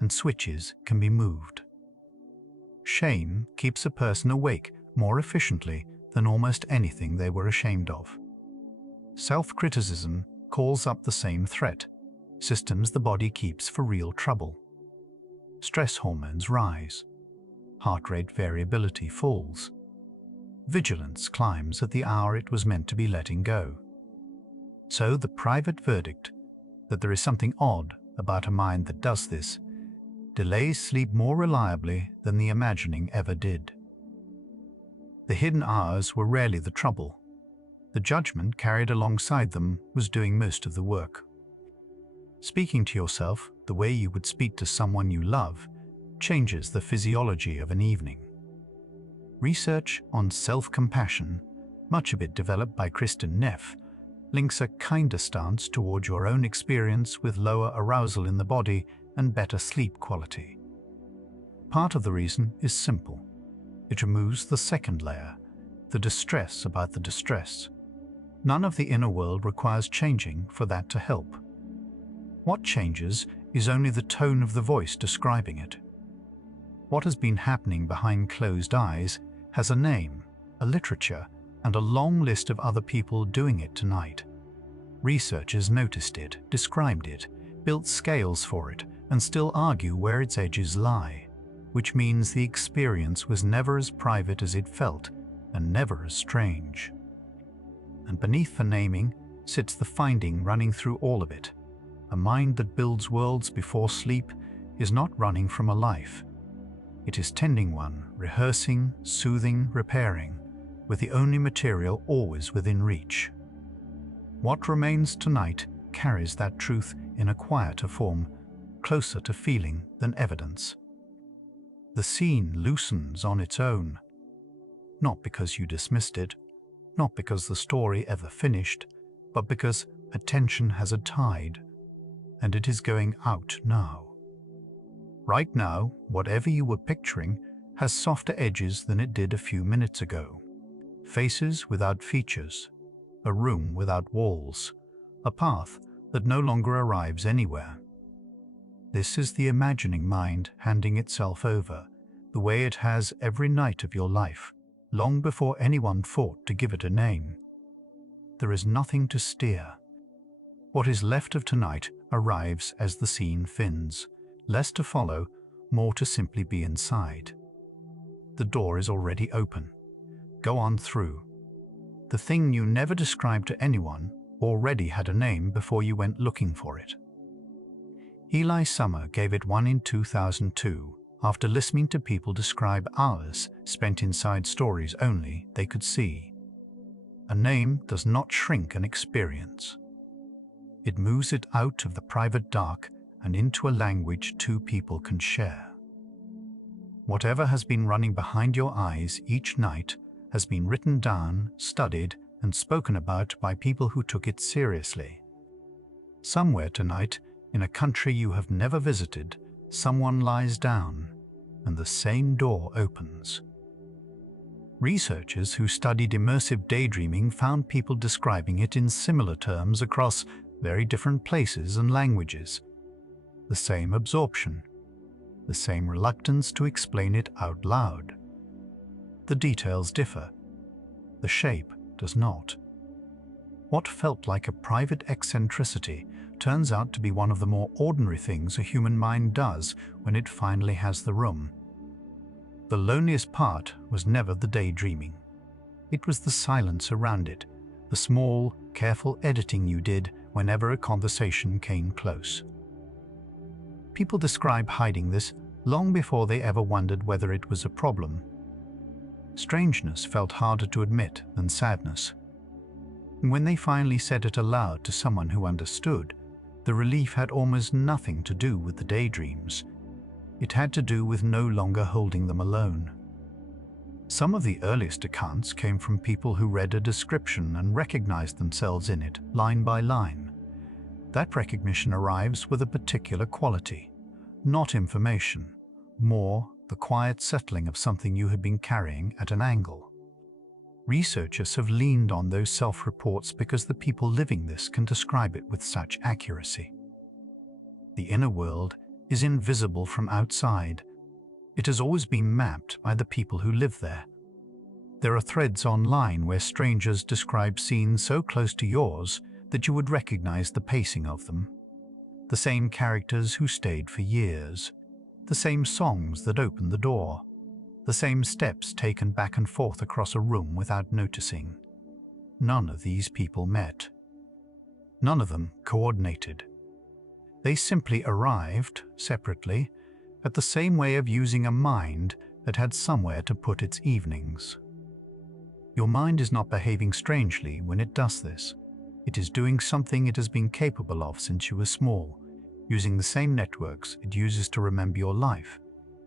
and switches can be moved. Shame keeps a person awake more efficiently than almost anything they were ashamed of. Self-criticism calls up the same threat, systems the body keeps for real trouble. Stress hormones rise. Heart rate variability falls. Vigilance climbs at the hour it was meant to be letting go. So the private verdict that there is something odd about a mind that does this delays sleep more reliably than the imagining ever did. The hidden hours were rarely the trouble. The judgment carried alongside them was doing most of the work. Speaking to yourself the way you would speak to someone you love changes the physiology of an evening. Research on self-compassion, much of it developed by Kristen Neff, links a kinder stance toward your own experience with lower arousal in the body and better sleep quality. Part of the reason is simple. It removes the second layer, the distress about the distress. None of the inner world requires changing for that to help. What changes is only the tone of the voice describing it. What has been happening behind closed eyes has a name, a literature, and a long list of other people doing it tonight. Researchers noticed it, described it, built scales for it, and still argue where its edges lie, which means the experience was never as private as it felt, and never as strange. And beneath the naming sits the finding running through all of it. A mind that builds worlds before sleep is not running from a life. It is tending one, rehearsing, soothing, repairing, with the only material always within reach. What remains tonight carries that truth in a quieter form, closer to feeling than evidence. The scene loosens on its own, not because you dismissed it, not because the story ever finished, but because attention has a tide, and it is going out now. Right now, whatever you were picturing has softer edges than it did a few minutes ago. Faces without features, a room without walls, a path that no longer arrives anywhere. This is the imagining mind handing itself over, the way it has every night of your life, long before anyone thought to give it a name. There is nothing to steer. What is left of tonight arrives as the scene thins, less to follow, more to simply be inside. The door is already open. Go on through. The thing you never described to anyone already had a name before you went looking for it. Eli Summer gave it one in 2002 after listening to people describe hours spent inside stories only they could see. A name does not shrink an experience. It moves it out of the private dark and into a language two people can share. Whatever has been running behind your eyes each night has been written down, studied, and spoken about by people who took it seriously. Somewhere tonight, in a country you have never visited, someone lies down, and the same door opens. Researchers who studied immersive daydreaming found people describing it in similar terms across very different places and languages. The same absorption, the same reluctance to explain it out loud. The details differ. The shape does not. What felt like a private eccentricity turns out to be one of the more ordinary things a human mind does when it finally has the room. The loneliest part was never the daydreaming. It was the silence around it, the small, careful editing you did whenever a conversation came close. People describe hiding this long before they ever wondered whether it was a problem. Strangeness felt harder to admit than sadness. And when they finally said it aloud to someone who understood, the relief had almost nothing to do with the daydreams. It had to do with no longer holding them alone. Some of the earliest accounts came from people who read a description and recognized themselves in it, line by line. That recognition arrives with a particular quality, not information, more the quiet settling of something you had been carrying at an angle. Researchers have leaned on those self-reports because the people living this can describe it with such accuracy. The inner world is invisible from outside. It has always been mapped by the people who live there. There are threads online where strangers describe scenes so close to yours that you would recognize the pacing of them. The same characters who stayed for years. The same songs that opened the door. The same steps taken back and forth across a room without noticing. None of these people met. None of them coordinated. They simply arrived, separately, at the same way of using a mind that had somewhere to put its evenings. Your mind is not behaving strangely when it does this. It is doing something it has been capable of since you were small, using the same networks it uses to remember your life,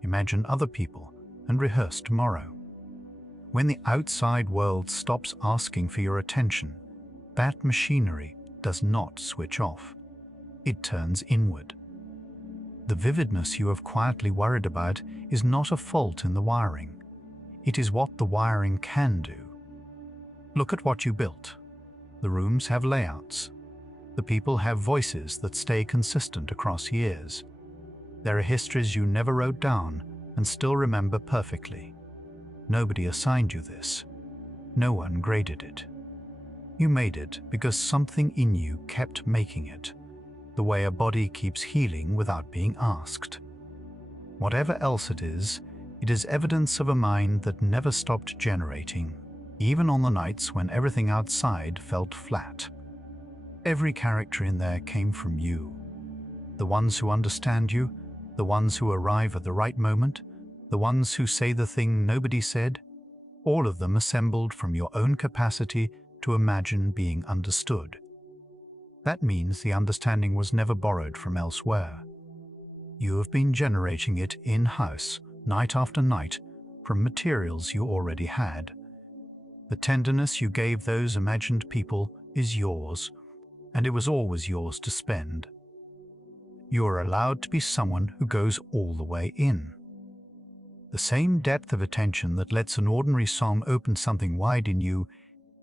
imagine other people, and rehearse tomorrow. When the outside world stops asking for your attention, that machinery does not switch off. It turns inward. The vividness you have quietly worried about is not a fault in the wiring. It is what the wiring can do. Look at what you built. The rooms have layouts. The people have voices that stay consistent across years. There are histories you never wrote down and still remember perfectly. Nobody assigned you this. No one graded it. You made it because something in you kept making it, the way a body keeps healing without being asked. Whatever else it is evidence of a mind that never stopped generating, even on the nights when everything outside felt flat. Every character in there came from you. The ones who understand you, the ones who arrive at the right moment, the ones who say the thing nobody said, all of them assembled from your own capacity to imagine being understood. That means the understanding was never borrowed from elsewhere. You have been generating it in-house, night after night, from materials you already had. The tenderness you gave those imagined people is yours, and it was always yours to spend. You are allowed to be someone who goes all the way in. The same depth of attention that lets an ordinary song open something wide in you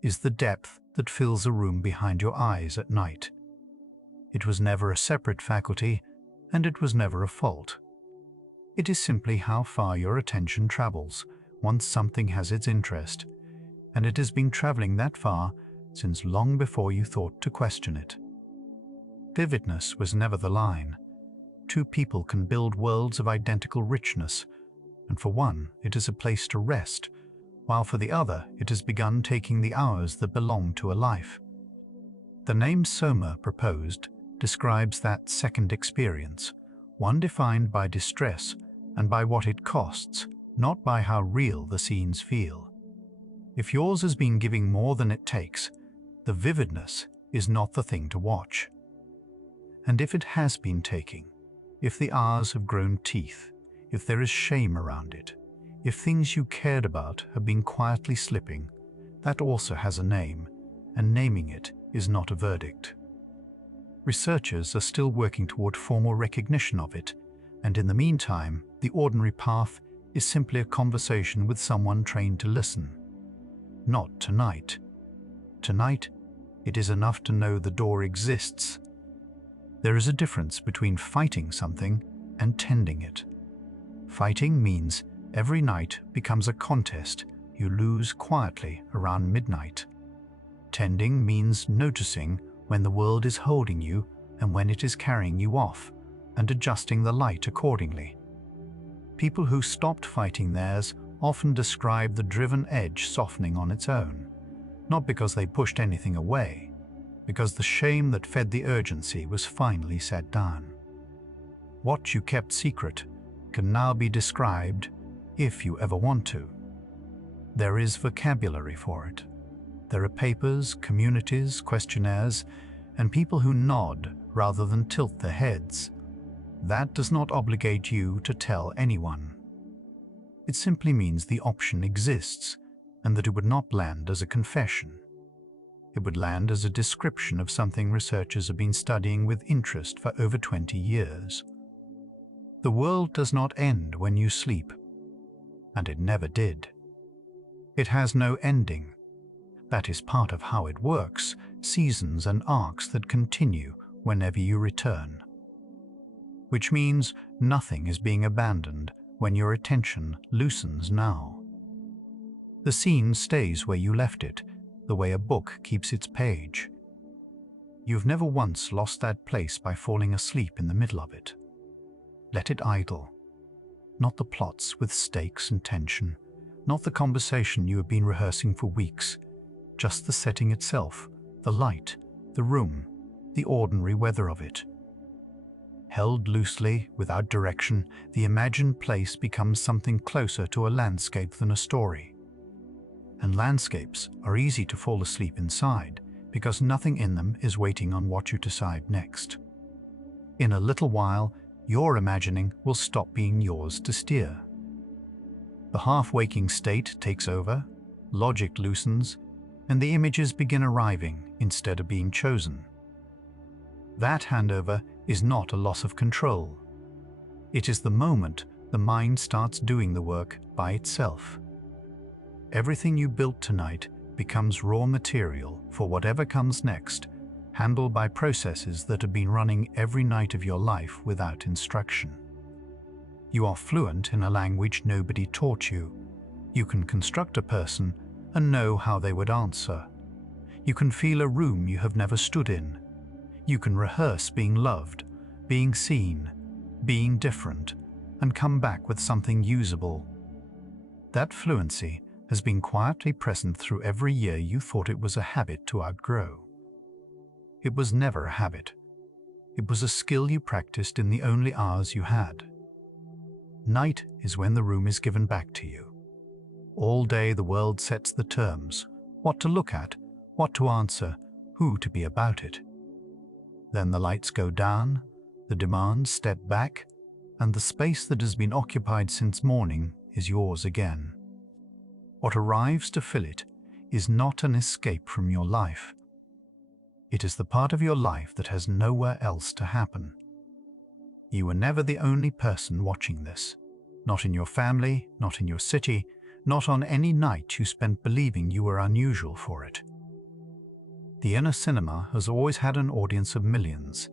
is the depth that fills a room behind your eyes at night. It was never a separate faculty, and it was never a fault. It is simply how far your attention travels once something has its interest, and it has been traveling that far since long before you thought to question it. Vividness was never the line. Two people can build worlds of identical richness, and for one it is a place to rest, while for the other it has begun taking the hours that belong to a life. The name Soma proposed describes that second experience, one defined by distress and by what it costs, not by how real the scenes feel. If yours has been giving more than it takes, the vividness is not the thing to watch. And if it has been taking, if the hours have grown teeth, if there is shame around it, if things you cared about have been quietly slipping, that also has a name, and naming it is not a verdict. Researchers are still working toward formal recognition of it, and in the meantime, the ordinary path is simply a conversation with someone trained to listen. Not tonight. Tonight, it is enough to know the door exists. There is a difference between fighting something and tending it. Fighting means every night becomes a contest you lose quietly around midnight. Tending means noticing when the world is holding you and when it is carrying you off, and adjusting the light accordingly. People who stopped fighting theirs often describe the driven edge softening on its own, not because they pushed anything away, because the shame that fed the urgency was finally set down. What you kept secret can now be described if you ever want to. There is vocabulary for it. There are papers, communities, questionnaires, and people who nod rather than tilt their heads. That does not obligate you to tell anyone. It simply means the option exists, and that it would not land as a confession. It would land as a description of something researchers have been studying with interest for over 20 years. The world does not end when you sleep, and it never did. It has no ending. That is part of how it works, seasons and arcs that continue whenever you return. Which means nothing is being abandoned when your attention loosens now. The scene stays where you left it, the way a book keeps its page. You've never once lost that place by falling asleep in the middle of it. Let it idle. Not the plots with stakes and tension, not the conversation you have been rehearsing for weeks, just the setting itself, the light, the room, the ordinary weather of it. Held loosely, without direction, the imagined place becomes something closer to a landscape than a story. And landscapes are easy to fall asleep inside because nothing in them is waiting on what you decide next. In a little while, your imagining will stop being yours to steer. The half-waking state takes over, logic loosens, and the images begin arriving instead of being chosen. That handover is not a loss of control. It is the moment the mind starts doing the work by itself. Everything you built tonight becomes raw material for whatever comes next, handled by processes that have been running every night of your life without instruction. You are fluent in a language nobody taught you. You can construct a person and know how they would answer. You can feel a room you have never stood in. You can rehearse being loved, being seen, being different, and come back with something usable. That fluency has been quietly present through every year you thought it was a habit to outgrow. It was never a habit. It was a skill you practiced in the only hours you had. Night is when the room is given back to you. All day the world sets the terms, what to look at, what to answer, who to be about it. Then the lights go down, the demands step back, and the space that has been occupied since morning is yours again. What arrives to fill it is not an escape from your life. It is the part of your life that has nowhere else to happen. You were never the only person watching this. Not in your family, not in your city, not on any night you spent believing you were unusual for it. The inner cinema has always had an audience of millions,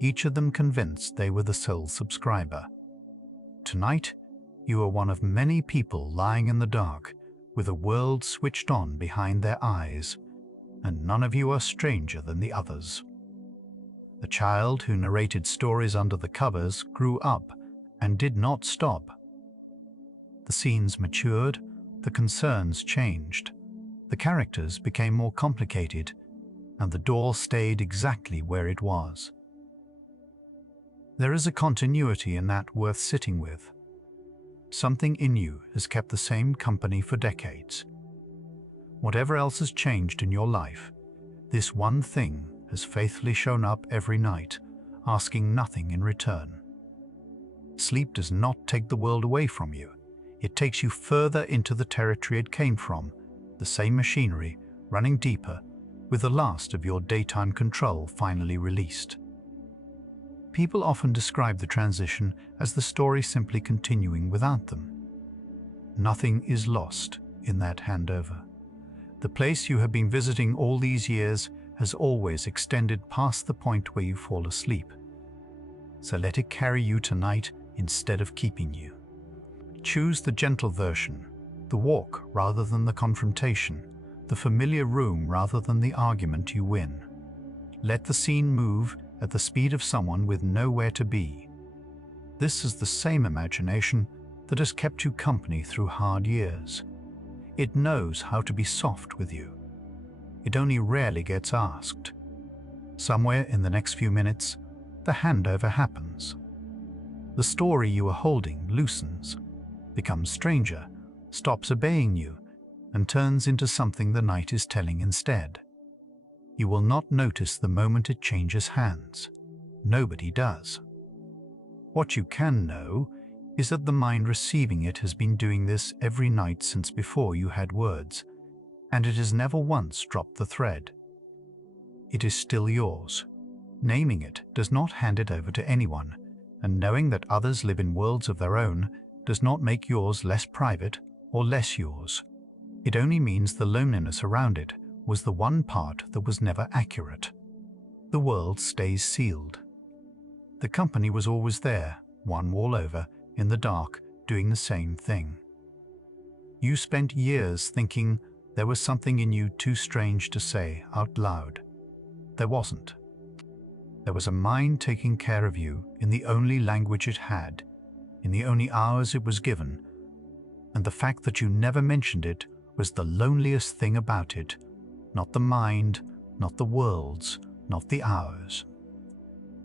each of them convinced they were the sole subscriber. Tonight, you are one of many people lying in the dark, with a world switched on behind their eyes, and none of you are stranger than the others. The child who narrated stories under the covers grew up and did not stop. The scenes matured, the concerns changed, the characters became more complicated, and the door stayed exactly where it was. There is a continuity in that worth sitting with. Something in you has kept the same company for decades. Whatever else has changed in your life, this one thing has faithfully shown up every night, asking nothing in return. Sleep does not take the world away from you. It takes you further into the territory it came from, the same machinery, running deeper, with the last of your daytime control finally released. People often describe the transition as the story simply continuing without them. Nothing is lost in that handover. The place you have been visiting all these years has always extended past the point where you fall asleep. So let it carry you tonight instead of keeping you. Choose the gentle version, the walk rather than the confrontation, the familiar room rather than the argument you win. Let the scene move at the speed of someone with nowhere to be. This is the same imagination that has kept you company through hard years. It knows how to be soft with you. It only rarely gets asked. Somewhere in the next few minutes, the handover happens. The story you are holding loosens, becomes stranger, stops obeying you, and turns into something the night is telling instead. You will not notice the moment it changes hands. Nobody does. What you can know is that the mind receiving it has been doing this every night since before you had words, and it has never once dropped the thread. It is still yours. Naming it does not hand it over to anyone, and knowing that others live in worlds of their own does not make yours less private or less yours. It only means the loneliness around it was the one part that was never accurate. The world stays sealed. The company was always there, one wall over, in the dark, doing the same thing. You spent years thinking there was something in you too strange to say out loud. There wasn't. There was a mind taking care of you in the only language it had, in the only hours it was given, and the fact that you never mentioned it was the loneliest thing about it. Not the mind, not the worlds, not the hours.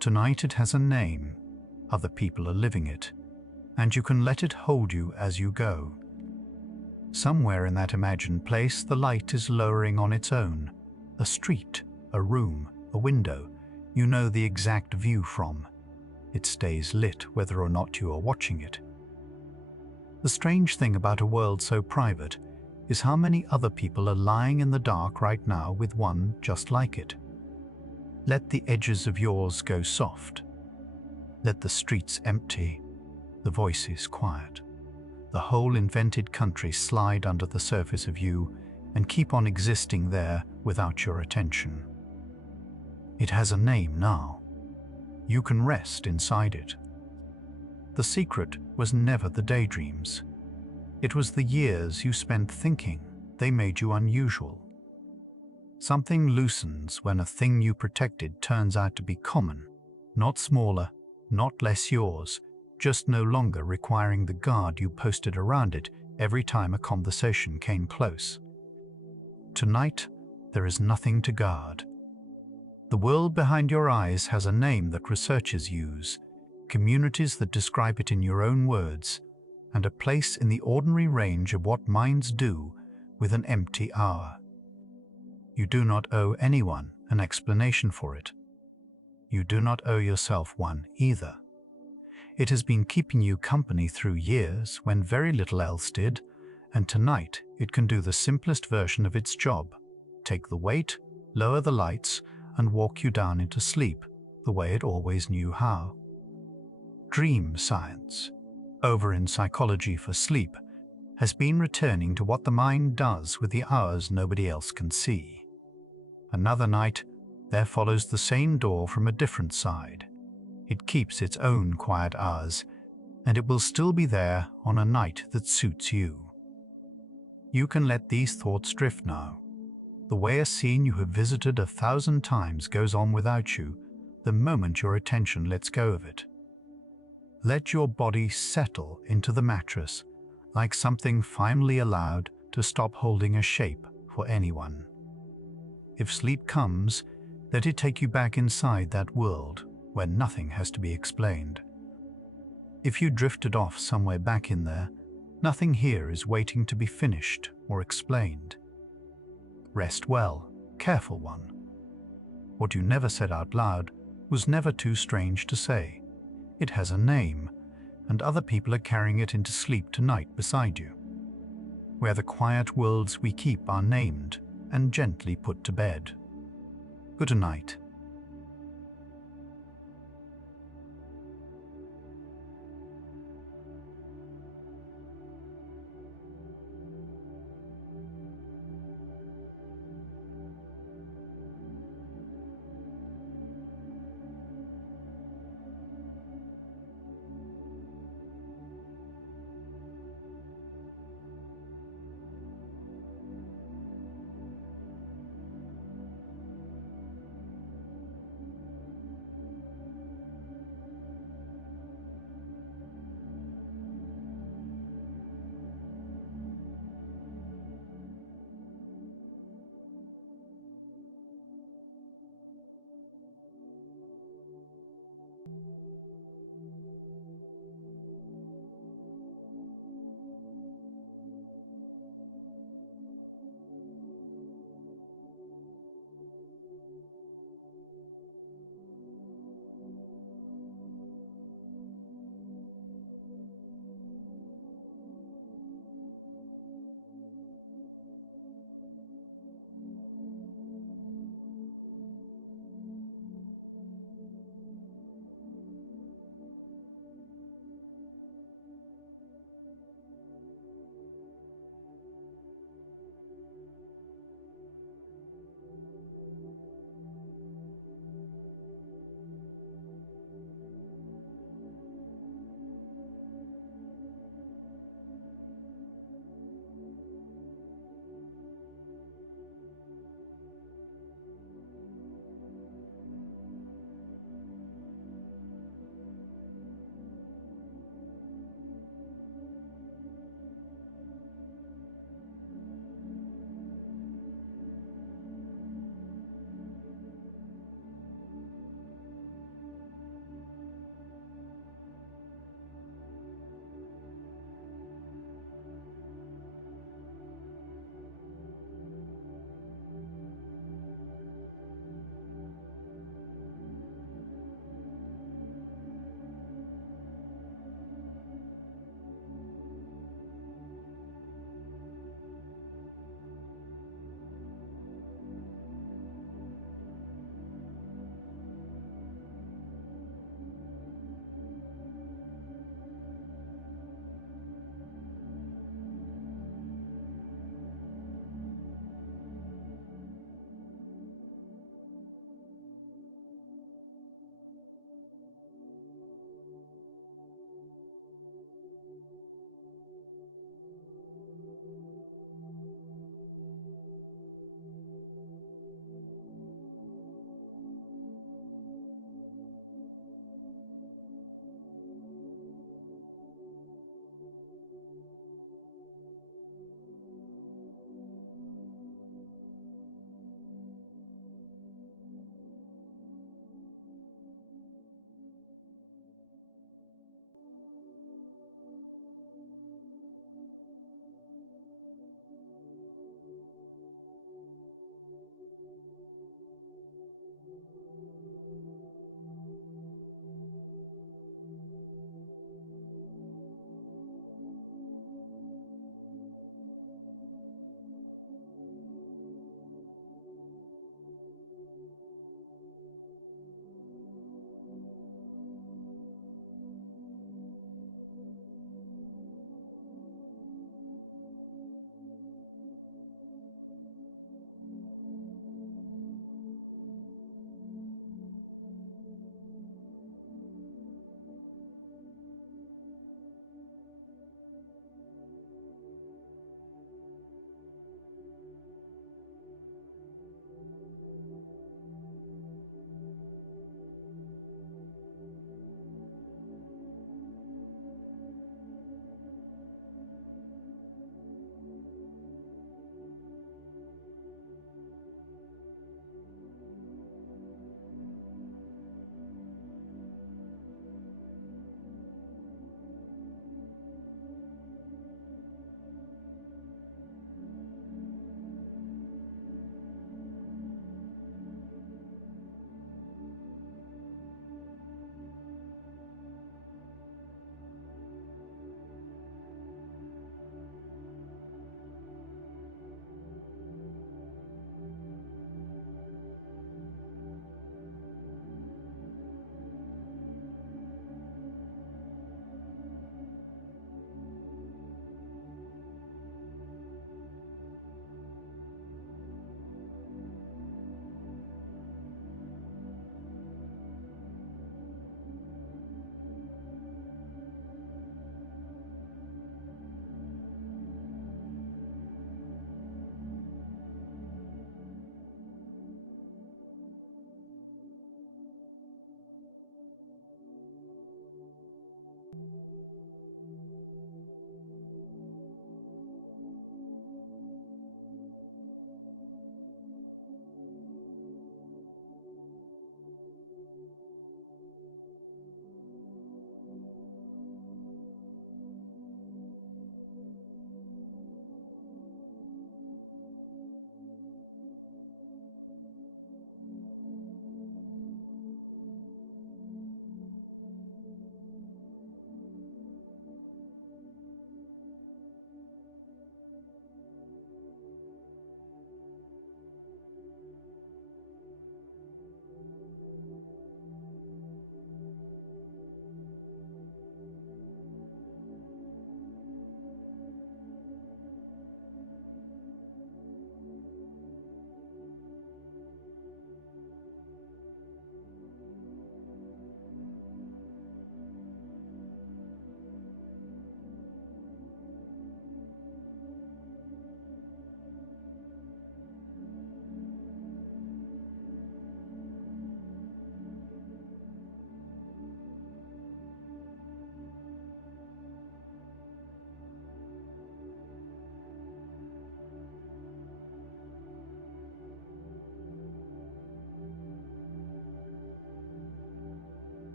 Tonight it has a name. Other people are living it, and you can let it hold you as you go. Somewhere in that imagined place, the light is lowering on its own. A street, a room, a window. You know the exact view from. It stays lit whether or not you are watching it. The strange thing about a world so private is how many other people are lying in the dark right now with one just like it. Let the edges of yours go soft. Let the streets empty, the voices quiet. The whole invented country slide under the surface of you and keep on existing there without your attention. It has a name now. You can rest inside it. The secret was never the daydreams. It was the years you spent thinking they made you unusual. Something loosens when a thing you protected turns out to be common, not smaller, not less yours, just no longer requiring the guard you posted around it every time a conversation came close. Tonight, there is nothing to guard. The world behind your eyes has a name that researchers use, communities that describe it in your own words, and a place in the ordinary range of what minds do with an empty hour. You do not owe anyone an explanation for it. You do not owe yourself one either. It has been keeping you company through years when very little else did, and tonight it can do the simplest version of its job: take the weight, lower the lights, and walk you down into sleep the way it always knew how. Dream science, over in psychology for sleep, has been returning to what the mind does with the hours nobody else can see. Another night, there follows the same door from a different side. It keeps its own quiet hours, and it will still be there on a night that suits you. You can let these thoughts drift now. The way a scene you have visited 1,000 times goes on without you the moment your attention lets go of it. Let your body settle into the mattress like something finally allowed to stop holding a shape for anyone. If sleep comes, let it take you back inside that world where nothing has to be explained. If you drifted off somewhere back in there, nothing here is waiting to be finished or explained. Rest well, careful one. What you never said out loud was never too strange to say. It has a name, and other people are carrying it into sleep tonight beside you, where the quiet worlds we keep are named and gently put to bed. Good night.